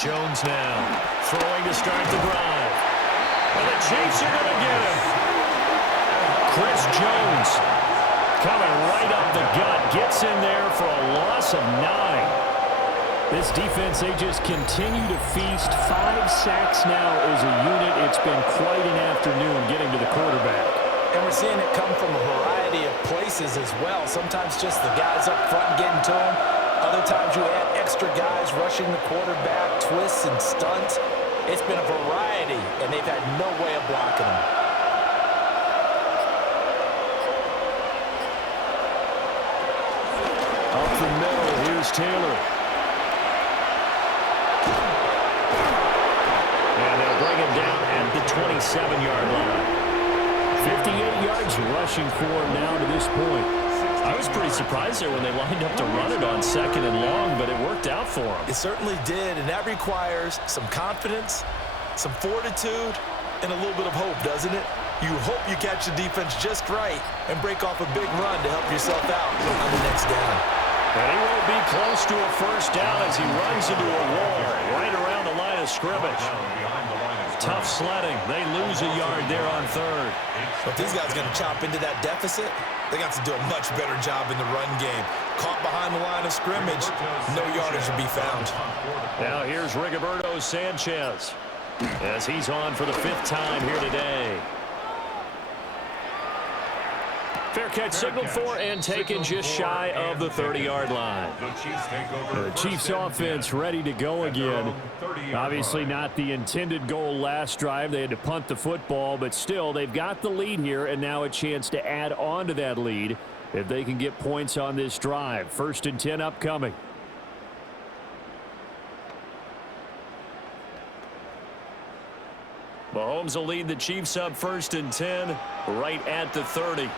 Jones now throwing to start the drive. And the Chiefs are going to get him. Chris Jones coming right up the gut. Gets in there for a loss of 9. This defense, they just continue to feast. 5 sacks now as a unit. It's been quite an afternoon getting to the quarterback. And we're seeing it come from a variety of places as well. Sometimes just the guys up front getting to him. Other times you add extra guys rushing the quarterback, twists and stunts. It's been a variety, and they've had no way of blocking him. Up the middle, here's Taylor. And they'll bring him down at the 27-yard line. 58 yards rushing for him now to this point. I was pretty surprised there when they lined up to run it on 2nd and long, but it worked out for them. It certainly did, and that requires some confidence, some fortitude, and a little bit of hope, doesn't it? You hope you catch the defense just right and break off a big run to help yourself out on the next down. And he won't be close to a first down as he runs into a wall right around the line of scrimmage. Tough sledding. They lose a yard there on 3rd. But these guys are going to chop into that deficit. They got to do a much better job in the run game. Caught behind the line of scrimmage, no yardage to be found. Now here's Rigoberto Sanchez as he's on for the 5th time here today. Fair catch signaled for and taken just shy of the 30-yard line. The Chiefs offense ready to go again. Obviously not the intended goal last drive. They had to punt the football, but still they've got the lead here and now a chance to add on to that lead if they can get points on this drive. 1st and 10 upcoming. Mahomes will lead the Chiefs up 1st and 10 right at the 30.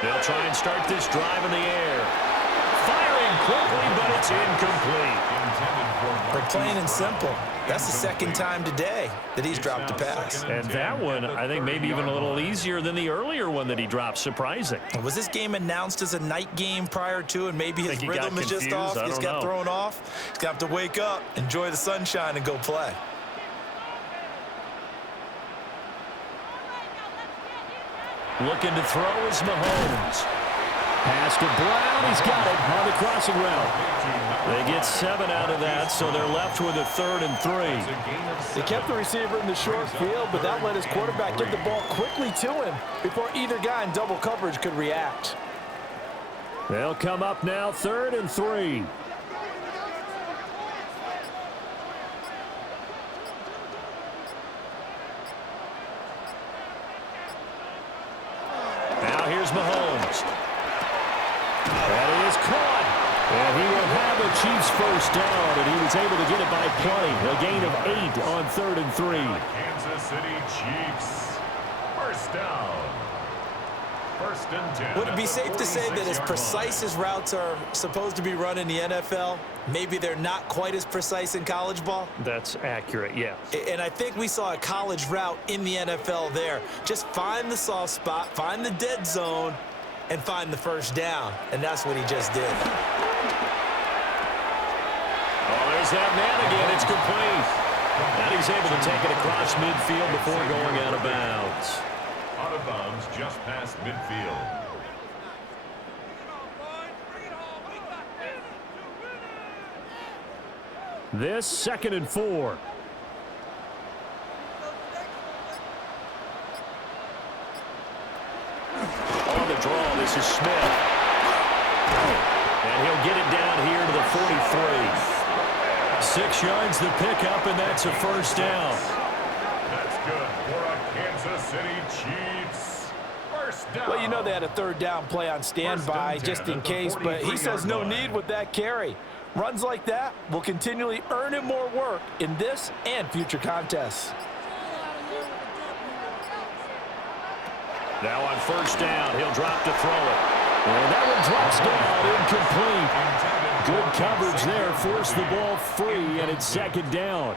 They'll try and start this drive in the air. Firing quickly, but it's incomplete. But plain and simple, that's the 2nd time today that he's dropped a pass. And that one, I think, maybe even a little easier than the earlier one that he dropped. Surprising. Was this game announced as a night game prior to, and maybe his rhythm is just off? He's got thrown off. He's got to wake up, enjoy the sunshine, and go play. Looking to throw is Mahomes. Pass to Brown. He's got it on the crossing route. They get 7 out of that, so they're left with a 3rd and 3. They kept the receiver in the short field, but that let his quarterback get the ball quickly to him before either guy in double coverage could react. They'll come up now 3rd and 3. Now here's Mahomes. That is caught. And he will have a Chiefs first down, and he was able to get it by plenty. A gain of 8 on 3rd and 3. Kansas City Chiefs. First down. 1st and 10. Would it be safe to say that as precise as routes are supposed to be run in the NFL, maybe they're not quite as precise in college ball? That's accurate, yes. And I think we saw a college route in the NFL there. Just find the soft spot, find the dead zone, and find the first down. And that's what he just did. Oh, there's There's that man again. It's complete. And he's able to take it across midfield before going out of bounds. Out of bounds just past midfield. This 2nd and 4. On the draw, this is Smith. And he'll get it down here to the 43. 6 yards the pickup, and that's a first down. That's good for a Kansas City Chiefs. First down. Well, you know they had a 3rd down play on standby just in case, but he says no need with that carry. Runs like that will continually earn him more work in this and future contests. Now on first down, he'll drop to throw it. And that one drops down, incomplete. Good coverage there, forced the ball free, and it's 2nd down.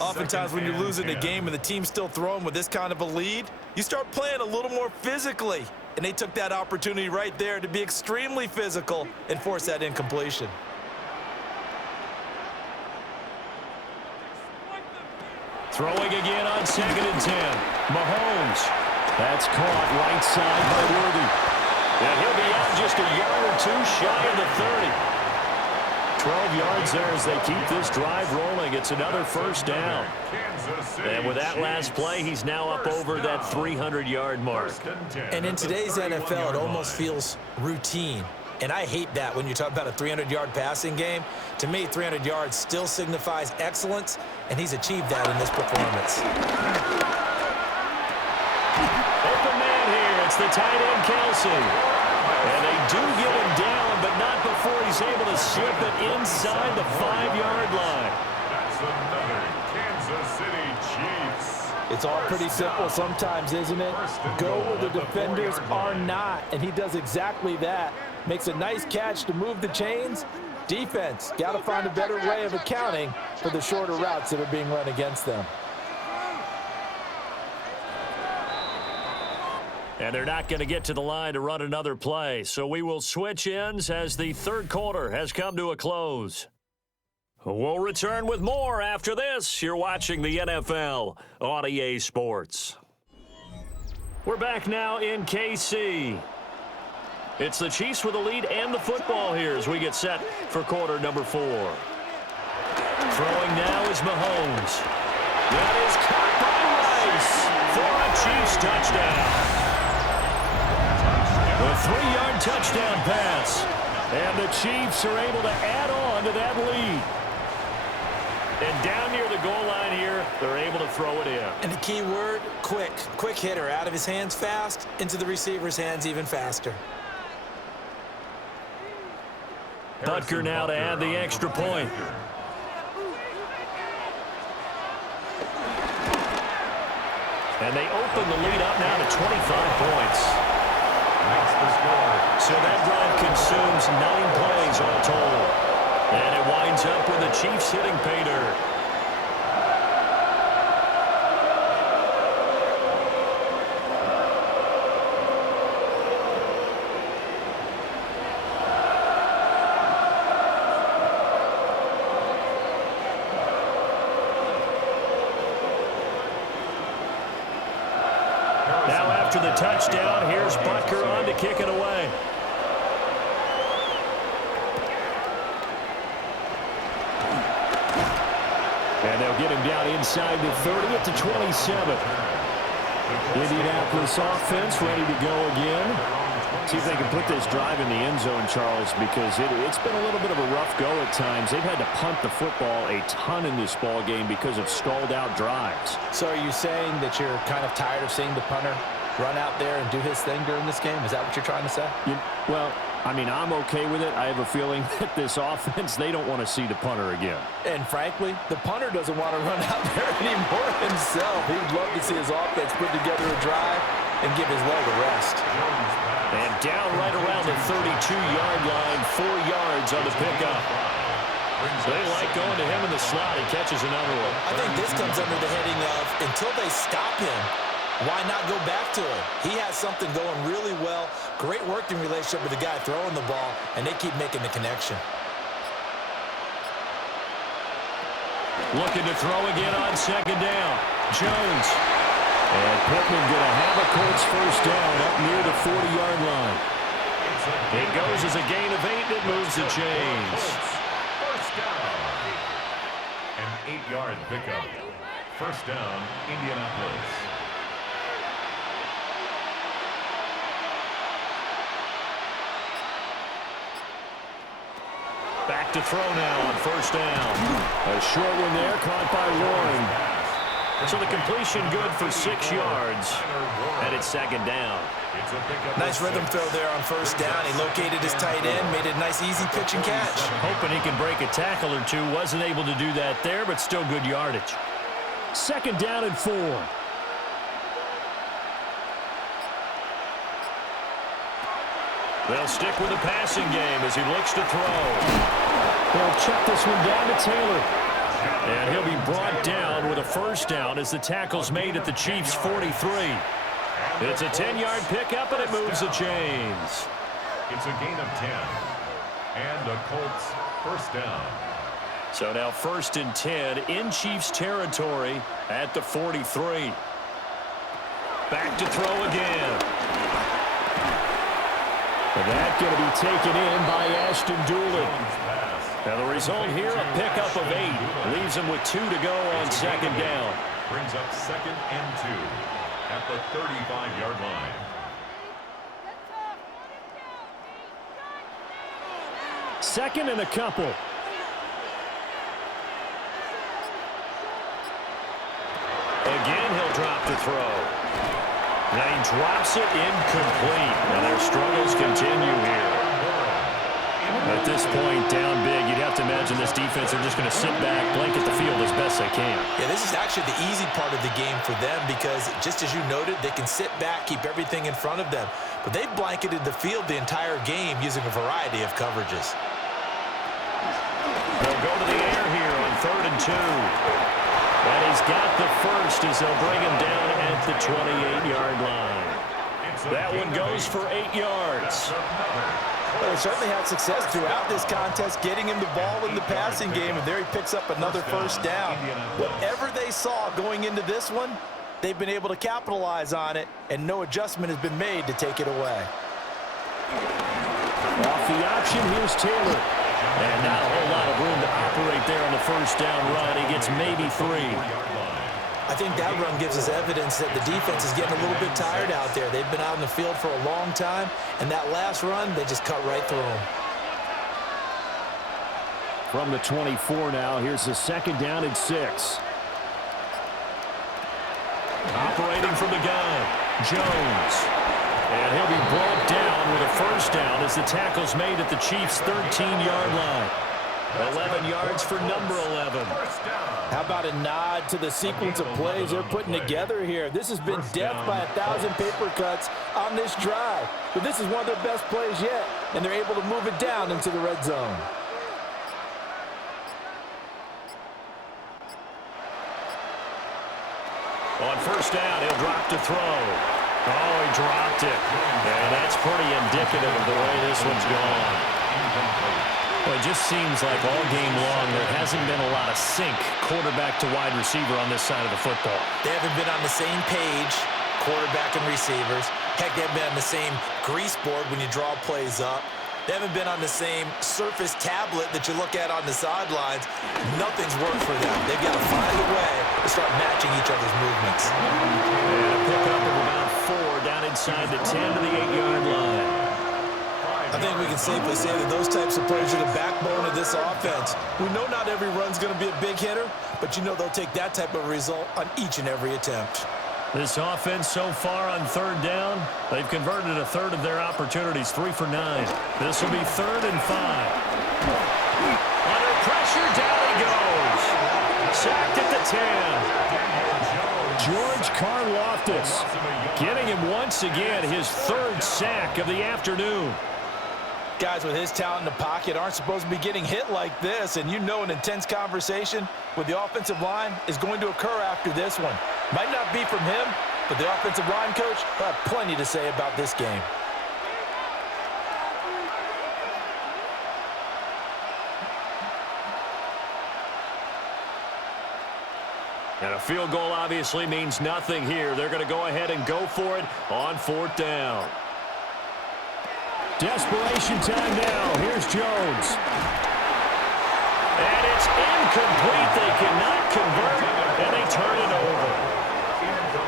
Oftentimes when you're losing a game and the team's still throwing with this kind of a lead, you start playing a little more physically. And they took that opportunity right there to be extremely physical and force that incompletion. Throwing again on 2nd and 10. Mahomes. That's caught right side by Worthy. And he'll be out just a yard or 2 shy of the 30. 12 yards there as they keep this drive rolling. It's another first down. And with that last play, he's now up over that 300-yard mark. And in today's NFL, it almost feels routine. And I hate that when you talk about a 300-yard passing game. To me, 300 yards still signifies excellence, and he's achieved that in this performance. Open man here. It's the tight end, Kelsey. And they do get him down, but not before he's able to slip it inside the 5-yard line. That's another Kansas City Chiefs. It's all pretty simple sometimes, isn't it? Go where the defenders are not, and he does exactly that. Makes a nice catch to move the chains. Defense, got to find a better way of accounting for the shorter routes that are being run against them. And they're not going to get to the line to run another play. So we will switch ends as the 3rd quarter has come to a close. We'll return with more after this. You're watching the NFL on EA Sports. We're back now in KC. It's the Chiefs with the lead and the football here as we get set for quarter number 4. Throwing now is Mahomes. That is caught by Rice for a Chiefs touchdown. A 3-yard touchdown pass. And the Chiefs are able to add on to that lead. And down near the goal line here, they're able to throw it in. And the key word, quick. Quick hitter. Out of his hands fast, into the receiver's hands even faster. Butker now to add the extra point. And they open the lead up now to 25 points. So that drive consumes 9 plays all told. And it winds up with the Chiefs hitting pay dirt. Now after the touchdown, here's Butker on to kick it away. And they'll get him down inside the 30 at the 27. Indianapolis offense ready to go again. See if they can put this drive in the end zone, Charles, because it's been a little bit of a rough go at times. They've had to punt the football a ton in this ball game because of stalled-out drives. So are you saying that you're kind of tired of seeing the punter run out there and do his thing during this game? Is that what you're trying to say? Well, I mean, I'm okay with it. I have a feeling that this offense, they don't want to see the punter again. And frankly, the punter doesn't want to run out there anymore himself. He'd love to see his offense put together a drive and give his leg a rest. And down right around the 32-yard line, 4 yards on the pickup. They like going to him in the slot. He catches another one. I think this comes under the heading of until they stop him, why not go back to it? He has something going really well. Great working relationship with the guy throwing the ball, and they keep making the connection. Looking to throw again on second down. Jones. And Pittman going to have a Colts first down up near the 40-yard line. It goes as a gain of 8, and it moves the chains. First down. An 8-yard pickup. First down, Indianapolis. Back to throw now on first down. A short one there, caught by Warren. So the completion good for 6 yards, and it's second down. Nice rhythm throw there on first down. He located his tight end, made it a nice, easy pitch and catch. Hoping he can break a tackle or two. Wasn't able to do that there, but still good yardage. Second down and 4. They'll stick with the passing game as he looks to throw. They'll check this one down to Taylor. And he'll be brought down with a first down as the tackle's made at the Chiefs' 43. It's a 10-yard pickup, and it moves the chains. It's a gain of 10. And a Colts first down. So now first and 10 in Chiefs territory at the 43. Back to throw again. And that's going to be taken in by Ashton Doolin. Now the result here, a pickup of 8. Leaves him with 2 to go on second down. Brings up second and 2 at the 35-yard line. Second and a couple. Again, he'll drop to throw. Now he drops it incomplete. And their struggles continue here. At this point, down big, you'd have to imagine this defense are just going to sit back, blanket the field as best they can. Yeah, this is actually the easy part of the game for them because, just as you noted, they can sit back, keep everything in front of them. But they've blanketed the field the entire game using a variety of coverages. They'll go to the air here on 3rd and 2. And he's got the first as they'll bring him down at the 28-yard line. That one goes for 8 yards. Well, they certainly had success throughout this contest, getting him the ball in the passing game, and there he picks up another first down. Whatever they saw going into this one, they've been able to capitalize on it, and no adjustment has been made to take it away. Off the option, here's Taylor. And not a whole lot of room to operate there on the first down run. He gets maybe 3. I think that run gives us evidence that the defense is getting a little bit tired out there. They've been out in the field for a long time, and that last run, they just cut right through them. From the 24 now, here's the second down and 6. Operating from the gun, Jones. And he'll be brought down with a first down as the tackle's made at the Chiefs' 13-yard line. 11 yards for number 11. How about a nod to the sequence of plays they're putting together here? This has been death by 1,000 paper cuts on this drive. But this is one of their best plays yet, and they're able to move it down into the red zone. On first down, he'll drop to throw. Oh, he dropped it. And that's pretty indicative of the way this one's gone. Well, it just seems like all game long there hasn't been a lot of sync quarterback to wide receiver on this side of the football. They haven't been on the same page, quarterback and receivers. Heck, they haven't been on the same grease board when you draw plays up. They haven't been on the same surface tablet that you look at on the sidelines. Nothing's worked for them. They've got to find a way to start matching each other's movements. And a pickup of about 4 down inside the 10 to the 8-yard line. I think we can safely say that those types of plays are the backbone of this offense. We know not every run's going to be a big hitter, but you know they'll take that type of result on each and every attempt. This offense so far on 3rd down, they've converted a third of their opportunities, 3 for 9. This will be 3rd and 5. Under pressure, down he goes. Sacked at the 10. George Karlaftis getting him once again his 3rd sack of the afternoon. Guys with his talent in the pocket aren't supposed to be getting hit like this, and you know an intense conversation with the offensive line is going to occur after this one. Might not be from him, but the offensive line coach will have plenty to say about this game. And a field goal obviously means nothing here. They're going to go ahead and go for it on 4th down. Desperation time now. Here's Jones. And it's incomplete. They cannot convert, and they turn it over.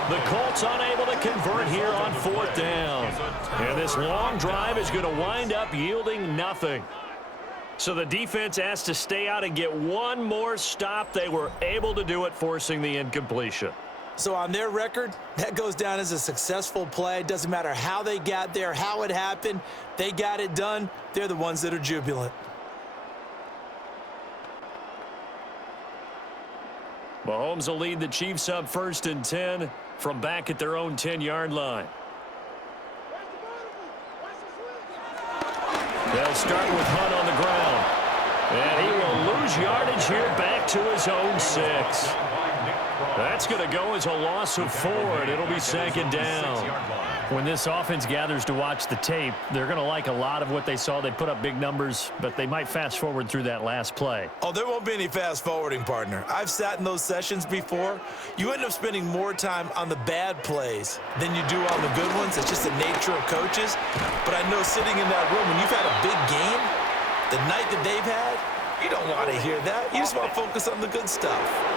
The Colts unable to convert here on 4th down. And this long drive is going to wind up yielding nothing. So the defense has to stay out and get one more stop. They were able to do it, forcing the incompletion. So on their record, that goes down as a successful play. It doesn't matter how they got there, how it happened. They got it done. They're the ones that are jubilant. Mahomes will lead the Chiefs up 1st and 10 from back at their own 10-yard line. They'll start with Hunt on the ground. And he will lose yardage here back to his own 6. That's going to go as a loss of 4, and it'll be 2nd down. When this offense gathers to watch the tape, they're going to like a lot of what they saw. They put up big numbers, but they might fast forward through that last play. Oh, there won't be any fast forwarding, partner. I've sat in those sessions before. You end up spending more time on the bad plays than you do on the good ones. It's just the nature of coaches. But I know sitting in that room, when you've had a big game, the night that they've had, you don't want to hear that. You just want to focus on the good stuff.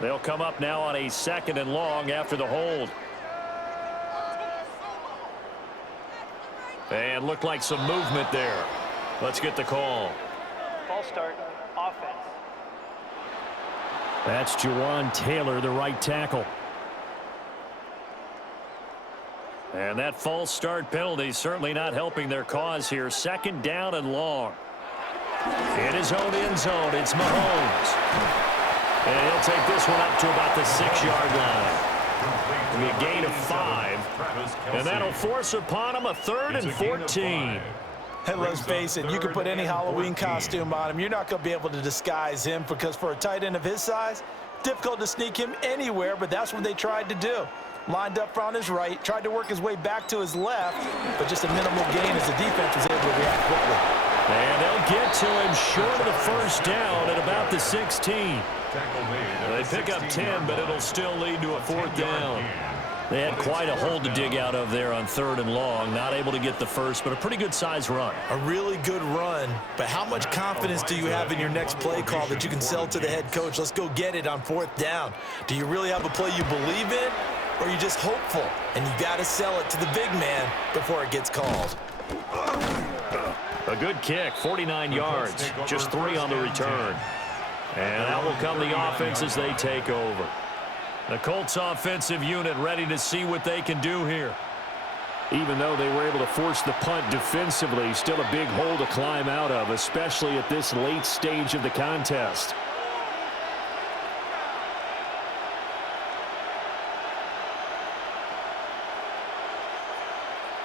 They'll come up now on a 2nd and long after the hold. And looked like some movement there. Let's get the call. Ball start, offense. That's Jawan Taylor, the right tackle. And that false start penalty certainly not helping their cause here. 2nd down and long. In his own end zone, it's Mahomes. And he'll take this one up to about the 6-yard line. It'll be a gain of 5. And that'll force upon him a 3rd and 14. And let's face it, you can put any Halloween costume on him. You're not going to be able to disguise him because for a tight end of his size, difficult to sneak him anywhere, but that's what they tried to do. Lined up on his right, tried to work his way back to his left, but just a minimal gain as the defense was able to react quickly. And they'll get to him short of the 1st down at about the 16. They pick up 10, but it'll still lead to a 4th down. They had quite a hole to dig out of there on 3rd and long. Not able to get the first, but a pretty good-sized run. A really good run, but how much confidence do you have in your next play call that you can sell to the head coach? Let's go get it on 4th down. Do you really have a play you believe in, or are you just hopeful? And you got to sell it to the big man before it gets called. A good kick, 49 yards, just 3 on the return. And out will come the offense as they take over. The Colts offensive unit ready to see what they can do here. Even though they were able to force the punt defensively, still a big hole to climb out of, especially at this late stage of the contest.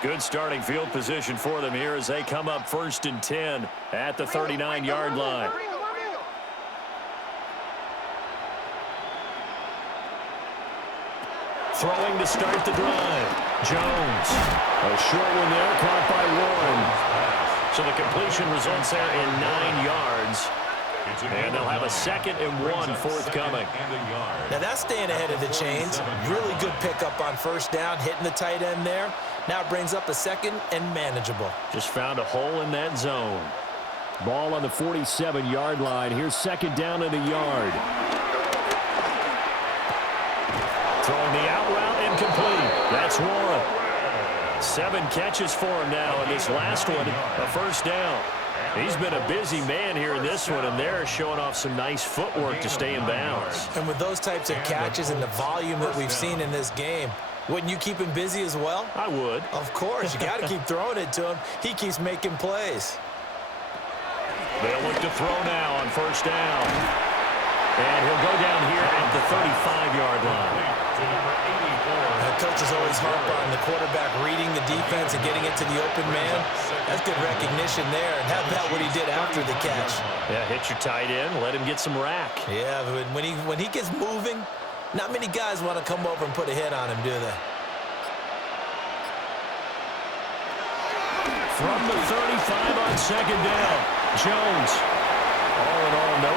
Good starting field position for them here as they come up 1st and 10 at the 39-yard line. Throwing to start the drive. Jones. A short one there, caught by Warren. So the completion results there in 9 yards. And they'll have a 2nd and 1 forthcoming. Now that's staying ahead of the chains. Really good pickup on 1st down, hitting the tight end there. Now it brings up a 2nd and manageable. Just found a hole in that zone. Ball on the 47-yard line. Here's 2nd down and a yard. Throwing the out route incomplete. That's Warren. 7 catches for him now, and this last one, a 1st down. He's been a busy man here in this one, and they're showing off some nice footwork to stay in bounds. And with those types of catches and the volume that we've seen in this game, wouldn't you keep him busy as well? I would. Of course. You got to keep throwing it to him. He keeps making plays. They'll look to throw now on 1st down. And he'll go down here at the 35-yard line. Coaches always harp on the quarterback reading the defense and getting it to the open man. That's good recognition there. And how about what he did after the catch? Yeah, hit your tight end, let him get some rack. Yeah, but when he gets moving, not many guys want to come over and put a hit on him, do they? From the 35 on 2nd down, Jones. All in all, no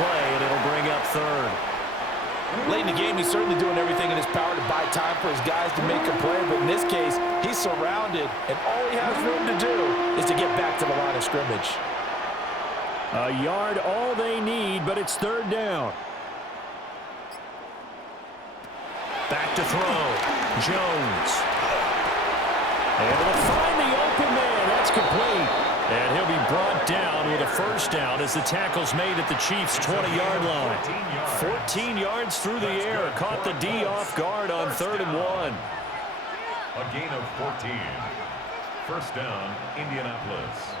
play, and it'll bring up third. Late in the game, he's certainly doing everything in his power to buy time for his guys to make a play, but in this case, he's surrounded, and all he has room to do is to get back to the line of scrimmage. A yard, all they need, but it's third down. Back to throw. Jones. Able to find the open man. That's complete. And he'll be brought down with a first down as the tackle's made at the Chiefs' 20-yard line. 14 yards through the air. Caught the D off guard on 3rd and 1. A gain of 14. First down, Indianapolis.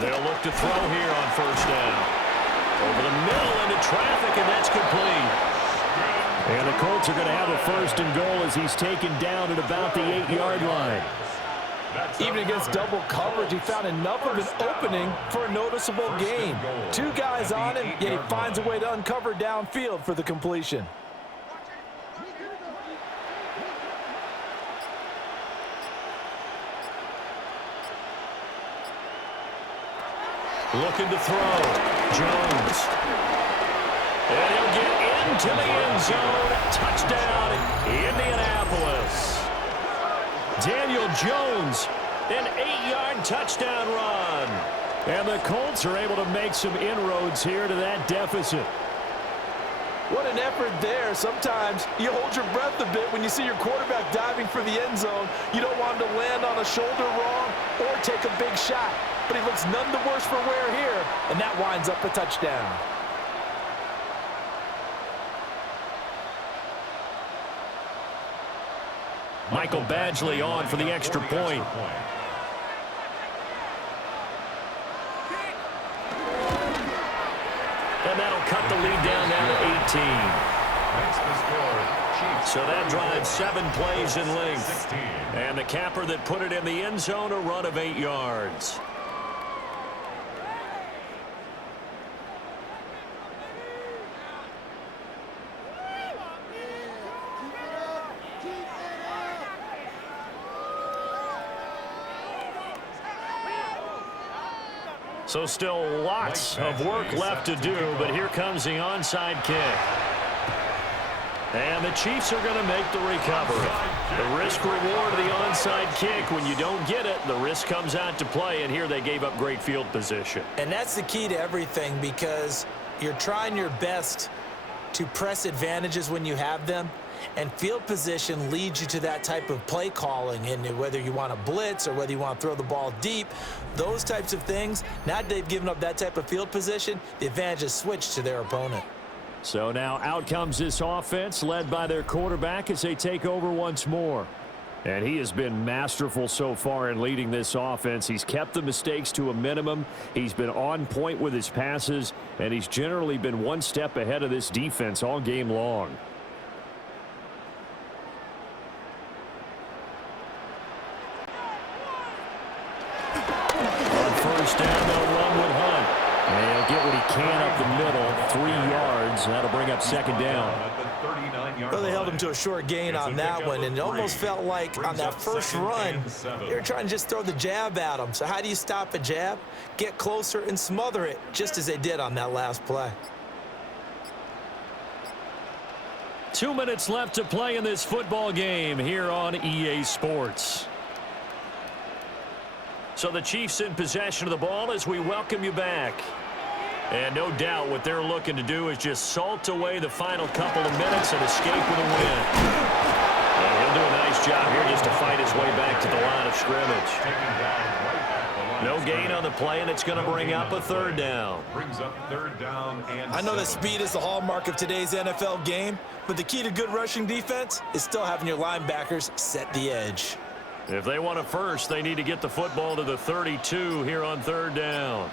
They'll look to throw here on first down. Over the middle into traffic, and that's complete. And the Colts are going to have a first and goal as he's taken down at about the 8-yard line. Even against double coverage, he found enough of an opening for a noticeable gain. 2 guys on him, yet he finds a way to uncover downfield for the completion. Looking to throw. Jones. And he'll get into the end zone. Touchdown, Indianapolis. Daniel Jones, an 8-yard touchdown run. And the Colts are able to make some inroads here to that deficit. What an effort there. Sometimes you hold your breath a bit when you see your quarterback diving for the end zone. You don't want him to land on a shoulder wrong or take a big shot. But he looks none the worse for wear here, and that winds up a touchdown. Michael Badgley on for the extra point. And that'll cut the lead down now to 18. So that drives 7 plays in length. And the capper that put it in the end zone, a run of 8 yards. So still lots of work left to do, but here comes the onside kick. And the Chiefs are going to make the recovery. The risk-reward of the onside kick, when you don't get it, the risk comes out to play, and here they gave up great field position. And that's the key to everything, because you're trying your best to press advantages when you have them, and field position leads you to that type of play calling. And whether you want to blitz or whether you want to throw the ball deep, those types of things, now that they've given up that type of field position, the advantage is switched to their opponent. So now out comes this offense led by their quarterback as they take over once more. And he has been masterful so far in leading this offense. He's kept the mistakes to a minimum. He's been on point with his passes, and he's generally been one step ahead of this defense all game long. First down, they'll run with Hunt. And he'll get what he can up the middle, 3 yards. And that'll bring up second down. Well, they held him to a short gain on that one, and it almost felt like on that first run, they were trying to just throw the jab at him. So how do you stop a jab? Get closer and smother it, just as they did on that last play. 2 minutes left to play in this football game here on EA Sports. So the Chiefs in possession of the ball as we welcome you back. And no doubt what they're looking to do is just salt away the final couple of minutes and escape with a win. And he'll do a nice job here just to fight his way back to the line of scrimmage. No gain on the play, and it's going to bring up a third down. I know that speed is the hallmark of today's NFL game, but the key to good rushing defense is still having your linebackers set the edge. If they want a first, they need to get the football to the 32 here on third down.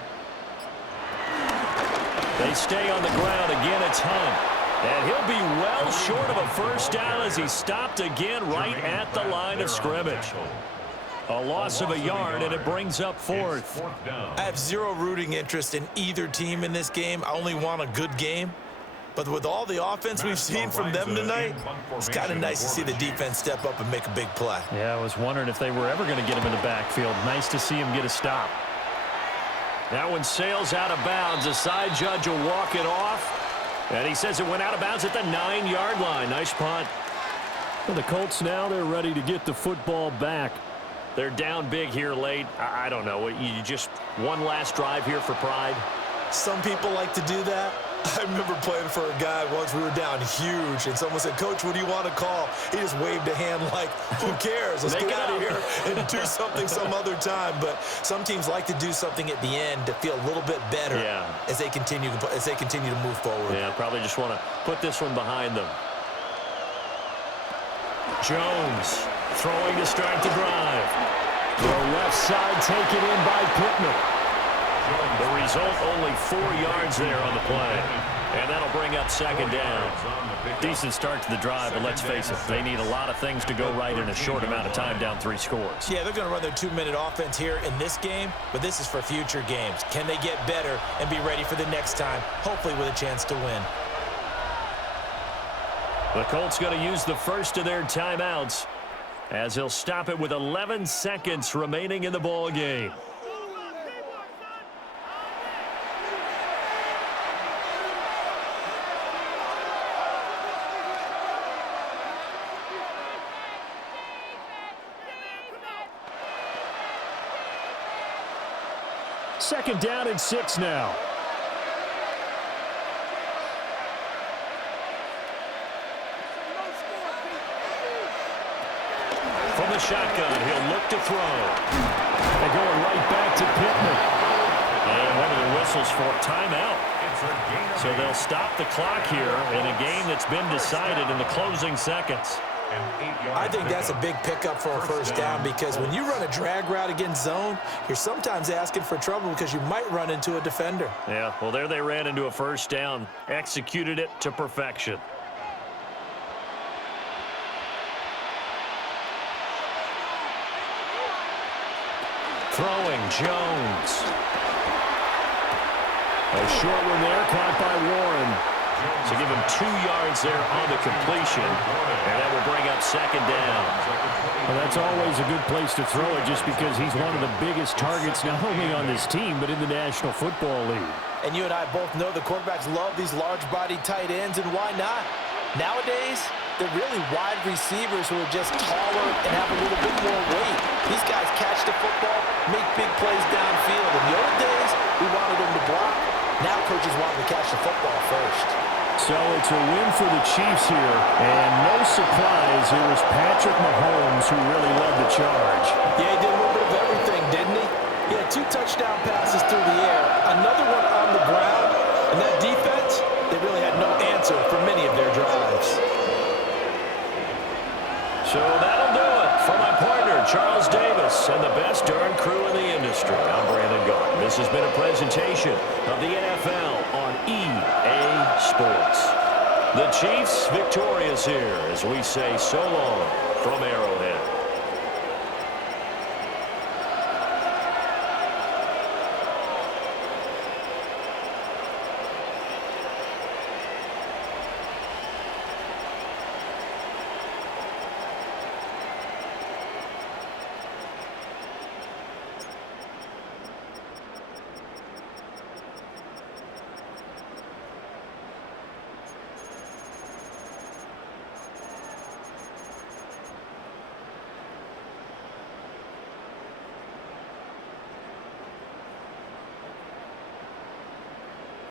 They stay on the ground. Again, it's Hunt. And he'll be well short of a first down as he's stopped again right at the line of scrimmage. A loss of a yard, and it brings up fourth. I have zero rooting interest in either team in this game. I only want a good game. But with all the offense we've seen from them tonight, it's kind of nice to see the defense step up and make a big play. Yeah, I was wondering if they were ever going to get him in the backfield. Nice to see him get a stop. That one sails out of bounds. The side judge will walk it off. And he says it went out of bounds at the 9-yard line. Nice punt. Well, the Colts now, they're ready to get the football back. They're down big here late. I don't know. You just one last drive here for pride? Some people like to do that. I remember playing for a guy once. We were down huge, and someone said, "Coach, what do you want to call?" He just waved a hand like, "Who cares? Let's get out of here and do something some other time." But some teams like to do something at the end to feel a little bit better as they continue to move forward. Yeah, probably just want to put this one behind them. Jones throwing to start the drive. The left side taken in by Pittman. The result, only 4 yards there on the play. And that'll bring up second down. Decent start to the drive, but let's face it, they need a lot of things to go right in a short amount of time, down 3 scores. Yeah, they're going to run their 2-minute offense here in this game, but this is for future games. Can they get better and be ready for the next time, hopefully with a chance to win? The Colts going to use the first of their timeouts as he'll stop it with 11 seconds remaining in the ball game. Second down and 6 now. From the shotgun, he'll look to throw. They're going right back to Pittman. And one of the whistles for timeout. So they'll stop the clock here in a game that's been decided in the closing seconds. I think that's a big pickup for a first down, because when you run a drag route against zone, you're sometimes asking for trouble because you might run into a defender. Yeah, well, there they ran into a first down, executed it to perfection. Throwing, Jones. A short one there, caught by Warren. So give him 2 yards there on the completion, and that will bring up second down. Well, that's always a good place to throw it, just because he's one of the biggest targets not only on this team but in the National Football League. And you and I both know the quarterbacks love these large-bodied tight ends, and why not? Nowadays, they're really wide receivers who are just taller and have a little bit more weight. These guys catch the football, make big plays downfield. In the old days, we wanted them to block. Now coaches want them to catch the football first. So it's a win for the Chiefs here, and no surprise, it was Patrick Mahomes who really led the charge. Yeah, he did a little bit of everything, didn't he? He had 2 touchdown passes through the air, another one on the ground, and that defense, they really had no answer for many of their drives. So that'll do it for my partner, Charles Davis, and the best darn crew in the industry. I'm Brandon Garden. This has been a presentation of the NFL on EA Sports. The Chiefs victorious here as we say so long from Arrowhead.